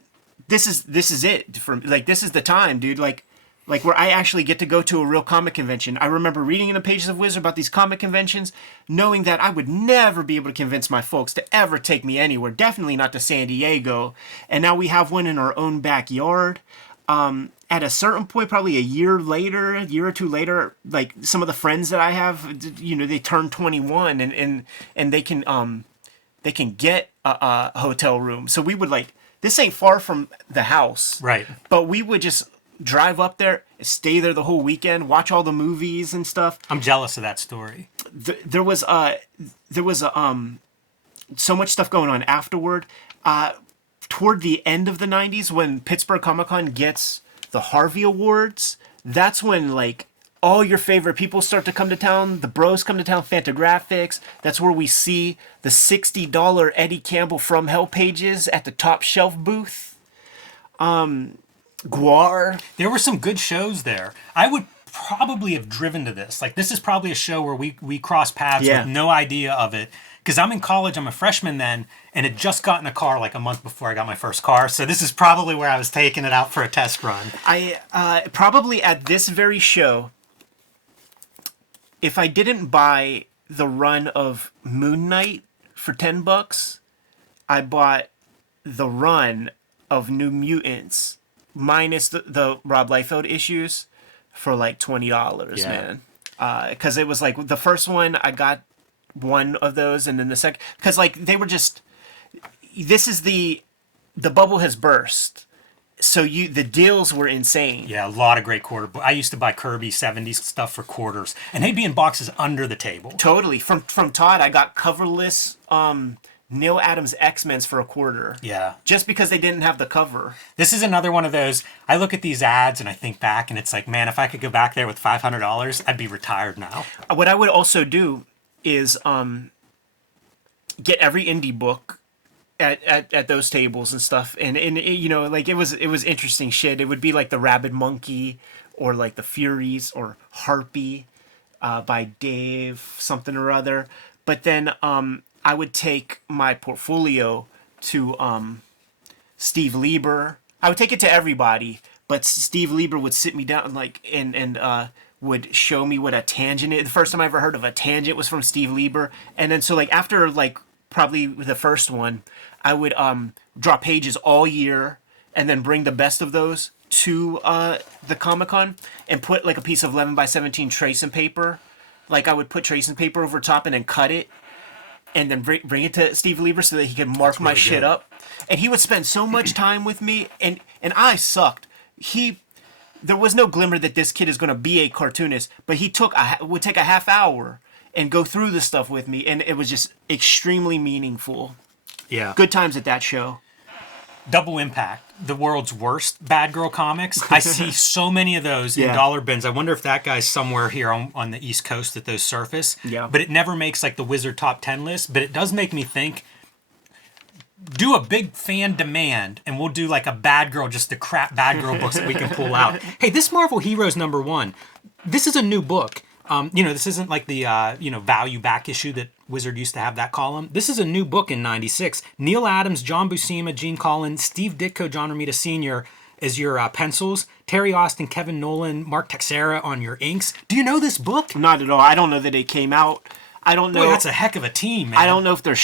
this is it for like, this is the time, dude. Like where I actually get to go to a real comic convention. I remember reading in the pages of Wizard about these comic conventions, knowing that I would never be able to convince my folks to ever take me anywhere, definitely not to San Diego. And now we have one in our own backyard. At a certain point, probably a year or two later, like some of the friends that I have, you know, they turn 21 and they can get a hotel room. So we would this ain't far from the house. Right. But we would just drive up there, stay there the whole weekend, watch all the movies and stuff. I'm jealous of that story. There was so much stuff going on afterward. Toward the end of the 90s, when Pittsburgh Comic-Con gets the Harvey Awards, that's when like all your favorite people start to come to town. The bros come to town, Fantagraphics. That's where we see the $60 Eddie Campbell From Hell pages at the top shelf booth. Guar. There were some good shows there. I would probably have driven to this. Like, this is probably a show where we cross paths with no idea of it. Because I'm in college, I'm a freshman then, and had just gotten a car like a month before I got my first car. So this is probably where I was taking it out for a test run. I probably at this very show, if I didn't buy the run of Moon Knight for $10, I bought the run of New Mutants minus the Rob Liefeld issues for like $20, man. Because it was like the first one, I got one of those, and then the second, because like they were just, this is the bubble has burst. So the deals were insane. Yeah, a lot of great quarter. I used to buy Kirby 70s stuff for quarters, and they'd be in boxes under the table. Totally. From Todd, I got coverless Neil Adams X-Men's for $0.25. Yeah. Just because they didn't have the cover. This is another one of those, I look at these ads and I think back, and it's like, man, if I could go back there with $500, I'd be retired now. What I would also do is get every indie book at those tables and stuff, and you know, like it was interesting shit. It would be like the Rabid Monkey, or like the Furies, or Harpy by Dave something or other. But then I would take my portfolio to Steve Lieber. I would take it to everybody, but Steve Lieber would sit me down and would show me what a tangent is. The first time I ever heard of a tangent was from Steve Lieber. And then so like after like probably the first one, I would draw pages all year and then bring the best of those to the Comic-Con and put like a piece of 11 by 17 tracing paper. Like I would put tracing paper over top and then cut it and then bring it to Steve Lieber so that he could mark my shit up. And he would spend so much time with me, and I sucked. There was no glimmer that this kid is going to be a cartoonist, but he would take a half hour and go through the stuff with me, and it was just extremely meaningful. Yeah. Good times at that show. Double Impact, the world's worst bad girl comics. I see so many of those in dollar bins. I wonder if that guy's somewhere here on the East Coast at those surface. Yeah. But it never makes like the Wizard top 10 list. But it does make me think, do a big fan demand, and we'll do like a bad girl, just the crap bad girl books that we can pull out. Hey, this Marvel Heroes #1, this is a new book. This isn't like the value back issue that Wizard used to have, that column. This is a new book in '96. Neil Adams, John Buscema, Gene Colan, Steve Ditko, John Romita Sr. as your pencils. Terry Austin, Kevin Nolan, Mark Texeira on your inks. Do you know this book? Not at all. I don't know that it came out. I don't know. Boy, that's a heck of a team, man. I don't know if they're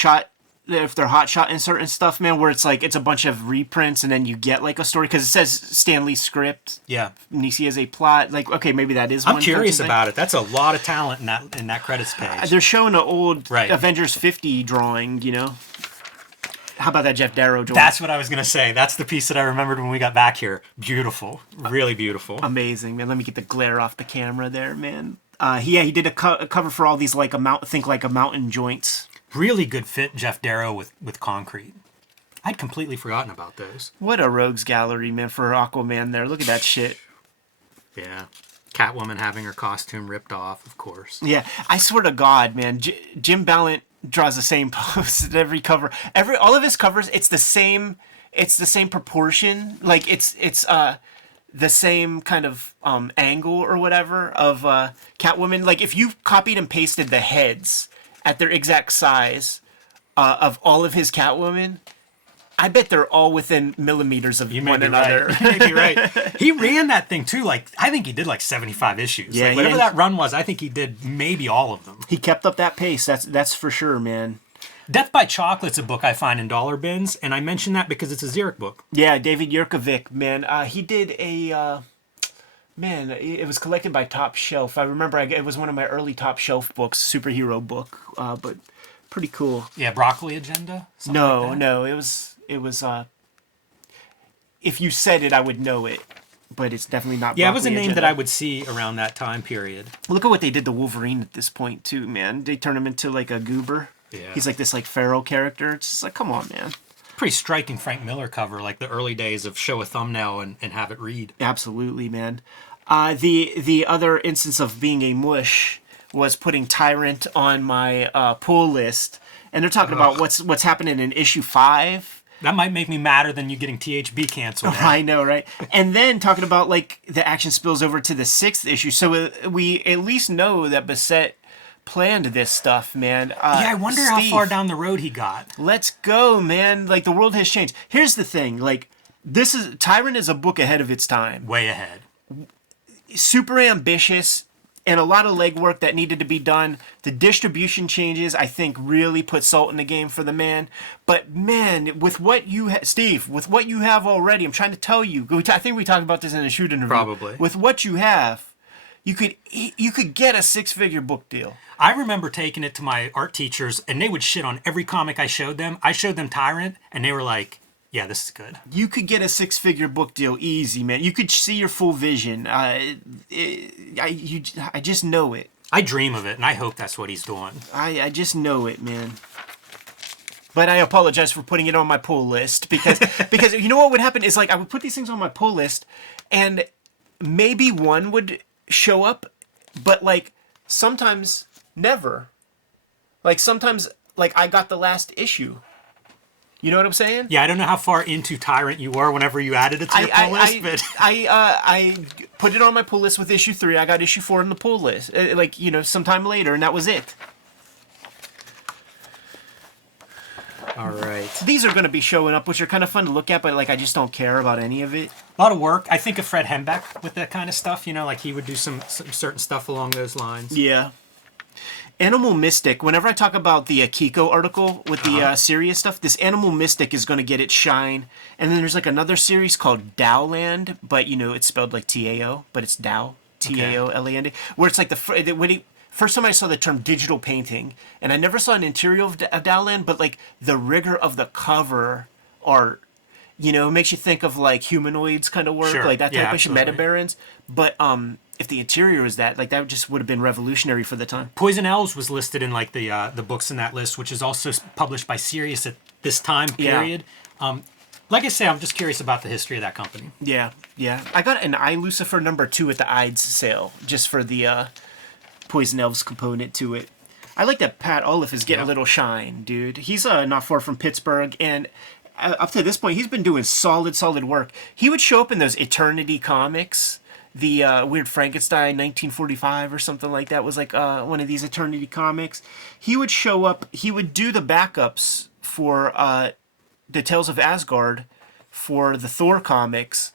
hot shot in certain stuff, man, where it's like it's a bunch of reprints and then you get like a story because it says Stanley's script. Yeah. Nisi has a plot. Like, okay, maybe that is. I'm curious about it. That's a lot of talent in that credits page. They're showing an old Right. Avengers 50 drawing. You know. How about that Jeff Darrow drawing? That's what I was gonna say. That's the piece that I remembered when we got back here. Beautiful, really beautiful. Amazing, man. Let me get the glare off the camera there, man. He did a cover for all these like a mountain joints. Really good fit, Jeff Darrow with concrete. I'd completely forgotten about those. What a rogues gallery, man, for Aquaman there. Look at that shit. Yeah. Catwoman having her costume ripped off, of course. Yeah, I swear to God, man, Jim Ballant draws the same pose at every cover. All of his covers, it's the same proportion. Like it's the same kind of angle or whatever of Catwoman. Like if you copied and pasted the heads at their exact size of all of his Catwoman, I bet they're all within millimeters of one another. Right. You may be right. He ran that thing too. Like I think he did like 75 issues. Yeah, like, whatever that run was, I think he did maybe all of them. He kept up that pace. That's for sure, man. Death by Chocolate's a book I find in dollar bins, and I mention that because it's a Xeric book. Yeah, David Yurkovic, man. He did a. Man, it was collected by Top Shelf. I remember it was one of my early Top Shelf books, superhero book, but pretty cool. Yeah, Broccoli Agenda? No, it was. If you said it, I would know it, but it's definitely not. Yeah, it was a Broccoli name Agenda. that I would see around that time period. Look at what they did to Wolverine at this point too, man. They turned him into like a goober. Yeah. He's like this like feral character. It's just like, come on, man. Pretty striking Frank Miller cover, like the early days of show a thumbnail and have it read. Absolutely, man. The other instance of being a mush was putting Tyrant on my pull list, and they're talking about what's happening in issue 5. That might make me madder than you getting THB canceled. I know, right? And then talking about like the action spills over to the 6th issue, so we at least know that Bissett planned this stuff, man. I wonder how far down the road he got. Let's go, man. Like the world has changed. Here's the thing, like Tyrant is a book ahead of its time. Way ahead. Super ambitious and a lot of legwork that needed to be done. The distribution changes, I think, really put salt in the game for the man. But man, with what you Steve, with what you have already, I'm trying to tell you. I think we talked about this in a shoot interview. Probably. With what you have, you could get a 6-figure book deal. I remember taking it to my art teachers, and they would shit on every comic I showed them. I showed them Tyrant, and they were like, yeah, this is good. You could get a 6-figure book deal easy, man. You could see your full vision. I just know it. I dream of it, and I hope that's what he's doing. I just know it, man. But I apologize for putting it on my pull list because you know what would happen is like I would put these things on my pull list, and maybe one would show up, but like sometimes never. Like sometimes like I got the last issue. You know what I'm saying? Yeah, I don't know how far into Tyrant you were whenever you added it to your pull list, but I put it on my pull list with issue 3. I got issue 4 in the pull list, like, you know, sometime later, and that was it. All right. These are going to be showing up, which are kind of fun to look at, but like I just don't care about any of it. A lot of work. I think of Fred Hembeck with that kind of stuff. You know, like he would do some certain stuff along those lines. Yeah. Animal Mystic, whenever I talk about the Kiko article with the serious stuff, this Animal Mystic is going to get its shine. And then there's like another series called Dowland, but you know, it's spelled like T-A-O, but it's Dow, T-A-O-L-A-N-D, where it's like first time I saw the term digital painting, and I never saw an interior of Dowland, but like the rigor of the cover art, you know, it makes you think of like humanoids kind of work, like that type of shit, Metabarons. But if the interior is that, like that just would have been revolutionary for the time. Poison Elves was listed in like the books in that list, which is also published by Sirius at this time period. Yeah. Like I say, I'm just curious about the history of that company. Yeah. I got an I Lucifer #2 at the Ides sale just for the Poison Elves component to it. I like that Pat Olive is getting a little shine, dude. He's not far from Pittsburgh, and up to this point, he's been doing solid work. He would show up in those Eternity comics. The Weird Frankenstein 1945 or something like that was like one of these Eternity comics. He would show up. He would do the backups for the Tales of Asgard for the Thor comics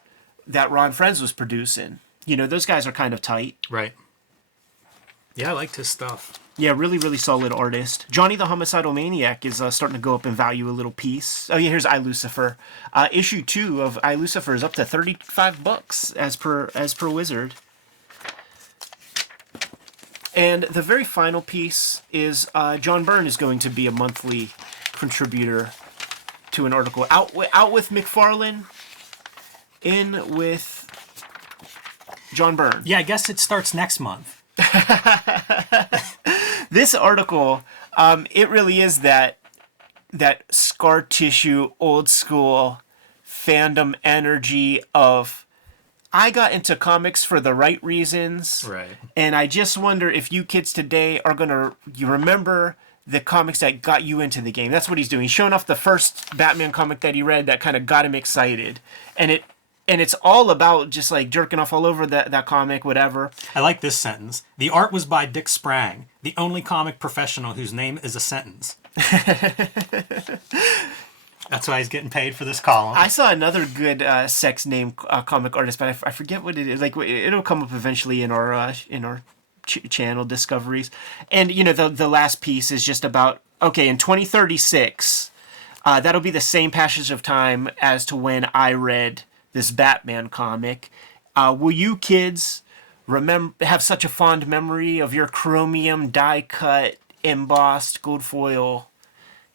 that Ron Frenz was producing. You know, those guys are kind of tight. Right. Yeah, I liked his stuff. Yeah, really, really solid artist. Johnny the Homicidal Maniac is starting to go up in value a little piece. Oh yeah, here's I Lucifer. Issue 2 of I Lucifer is up to $35 as per Wizard. And the very final piece is John Byrne is going to be a monthly contributor to an article. Out with McFarlane, in with John Byrne. Yeah, I guess it starts next month. This article, it really is that scar tissue, old school fandom energy of, I got into comics for the right reasons. Right. And I just wonder if you kids today are you remember the comics that got you into the game. That's what he's doing. He's showing off the first Batman comic that he read that kind of got him excited. And it's all about just like jerking off all over that comic, whatever. I like this sentence. The art was by Dick Sprang, the only comic professional whose name is a sentence. That's why he's getting paid for this column. I saw another good sex name comic artist, but I forget what it is. Like, it'll come up eventually in our channel discoveries. And you know, the last piece is just about, okay, in 2036, that'll be the same passage of time as to when I read this Batman comic. Will you kids have such a fond memory of your chromium die-cut embossed gold foil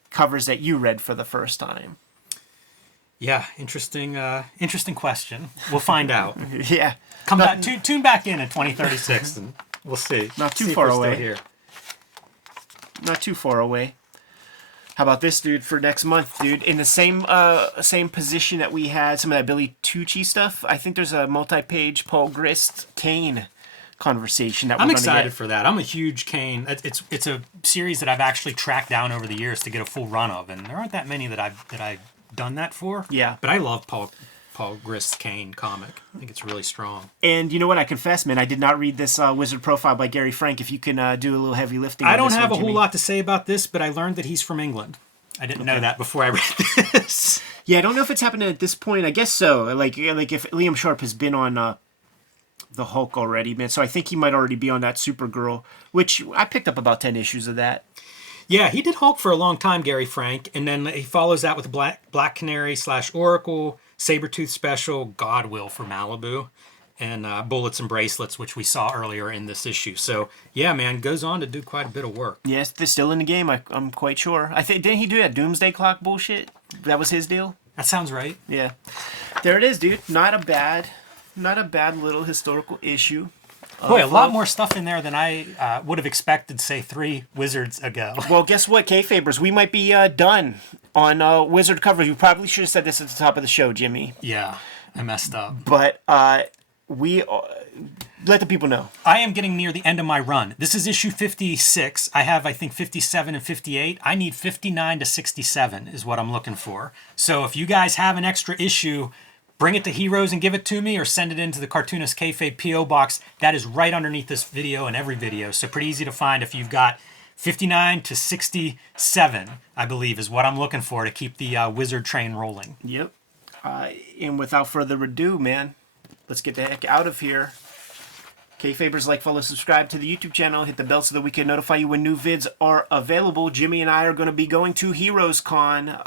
covers that you read for the first time? Yeah, interesting question. We'll find out. Yeah. Tune back in 2036 and we'll see. Not too see far if we're away. Still here. Not too far away. How about this, dude, for next month, dude? In the same position that we had some of that Billy Tucci stuff, I think there's a multi-page Paul Grist Kane conversation that I'm excited for that. I'm a huge Kane. It's a series that I've actually tracked down over the years to get a full run of, and there aren't that many that I've done that for. Yeah. But I love Paul Grist's Kane comic. I think it's really strong. And you know what? I confess, man, I did not read this Wizard profile by Gary Frank. If you can do a little heavy lifting. I don't have a whole lot to say about this, but I learned that he's from England. I didn't know that before I read this. Yeah, I don't know if it's happening at this point. I guess so. Like if Liam Sharp has been on the Hulk already, man. So I think he might already be on that Supergirl, which I picked up about 10 issues of that. Yeah, he did Hulk for a long time, Gary Frank, and then he follows that with Black Canary / Oracle, Sabretooth Special, Godwill for Malibu, and Bullets and Bracelets, which we saw earlier in this issue. So, yeah, man, goes on to do quite a bit of work. Yes, they're still in the game, I'm quite sure. I think, didn't he do that Doomsday Clock bullshit? That was his deal? That sounds right. Yeah. There it is, dude. Not a bad little historical issue. Boy, a lot more stuff in there than I would have expected, say, 3 Wizards ago. Well, guess what, Kayfabers? We might be done on Wizard covers. You probably should have said this at the top of the show, Jimmy. Yeah, I messed up. But we let the people know. I am getting near the end of my run. This is issue 56. I have, I think, 57 and 58. I need 59 to 67 is what I'm looking for. So if you guys have an extra issue, bring it to Heroes and give it to me, or send it into the Cartoonist Kayfabe P.O. Box. That is right underneath this video and every video, so pretty easy to find if you've got 59 to 67, I believe, is what I'm looking for to keep the Wizard train rolling. Yep. And without further ado, man, let's get the heck out of here. Kayfabers, like, follow, subscribe to the YouTube channel, hit the bell so that we can notify you when new vids are available. Jimmy and I are going to be going to Heroes Con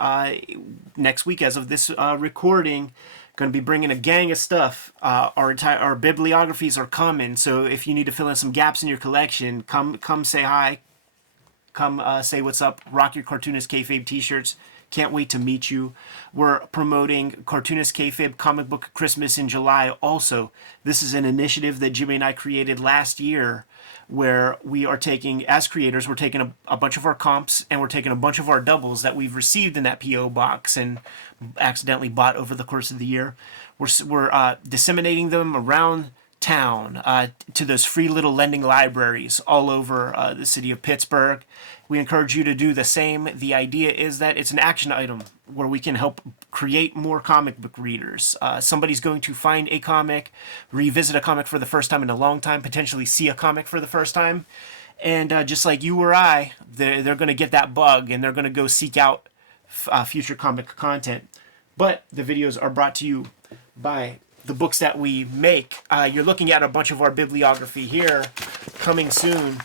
next week as of this recording. Going to be bringing a gang of stuff. Our bibliographies are coming, so if you need to fill in some gaps in your collection, come say hi. Come say what's up. Rock your Cartoonist Kayfabe t-shirts. Can't wait to meet you. We're promoting Cartoonist Kayfabe Comic Book Christmas in July also. This is an initiative that Jimmy and I created last year, where we are taking, as creators, we're taking a bunch of our comps and we're taking a bunch of our doubles that we've received in that P.O. box and accidentally bought over the course of the year. We're disseminating them around town to those free little lending libraries all over the city of Pittsburgh. We encourage you to do the same. The idea is that it's an action item where we can help create more comic book readers. Somebody's going to find a comic, revisit a comic for the first time in a long time, potentially see a comic for the first time, and just like you or I, they're going to get that bug and they're going to go seek out future comic content. But the videos are brought to you by the books that we make. You're looking at a bunch of our bibliography here coming soon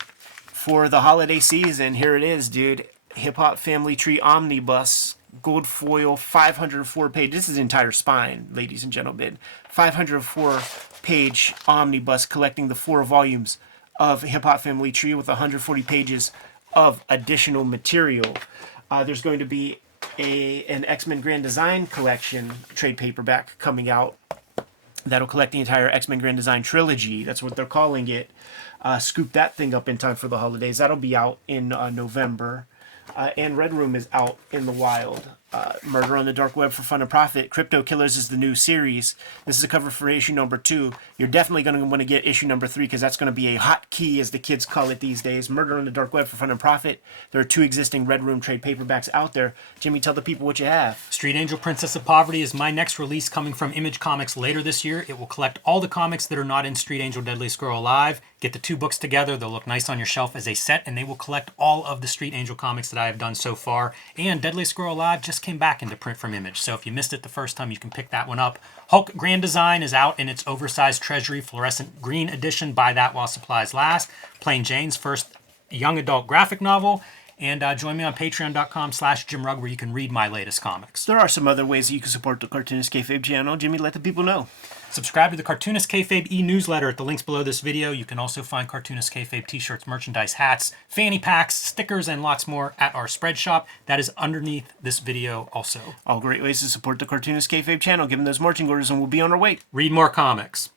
for the holiday season. Here it is, dude. Hip Hop Family Tree Omnibus, gold foil, 504 page. This is the entire spine, ladies and gentlemen. 504 page omnibus collecting the 4 volumes of Hip Hop Family Tree with 140 pages of additional material. There's going to be an X-Men Grand Design collection trade paperback coming out that'll collect the entire X-Men Grand Design trilogy. That's what they're calling it. Scoop that thing up in time for the holidays. That'll be out in November. And Red Room is out in the wild. Murder on the Dark Web for Fun and Profit. Crypto Killers is the new series. This is a cover for issue number 2. You're definitely going to want to get issue number 3 because that's going to be a hot key, as the kids call it these days. Murder on the Dark Web for Fun and Profit. There are 2 existing Red Room trade paperbacks out there. Jimmy, tell the people what you have. Street Angel Princess of Poverty is my next release coming from Image Comics later this year. It will collect all the comics that are not in Street Angel Deadly Squirrel Alive. Get the 2 books together. They'll look nice on your shelf as a set, and they will collect all of the Street Angel comics that I have done so far. And Deadly Squirrel Alive just came back into print from Image, so if you missed it the first time, you can pick that one up. Hulk Grand Design is out in its oversized Treasury fluorescent green edition. Buy that while supplies last. Plain Jane's first young adult graphic novel. And join me on patreon.com/JimRugg, where you can read my latest comics. There are some other ways that you can support the Cartoonist Kayfabe channel. Jimmy, let the people know. Subscribe to the Cartoonist Kayfabe e-newsletter at the links below this video. You can also find Cartoonist Kayfabe t-shirts, merchandise, hats, fanny packs, stickers, and lots more at our spread shop. That is underneath this video also. All great ways to support the Cartoonist Kayfabe channel. Give them those marching orders and we'll be on our way. Read more comics.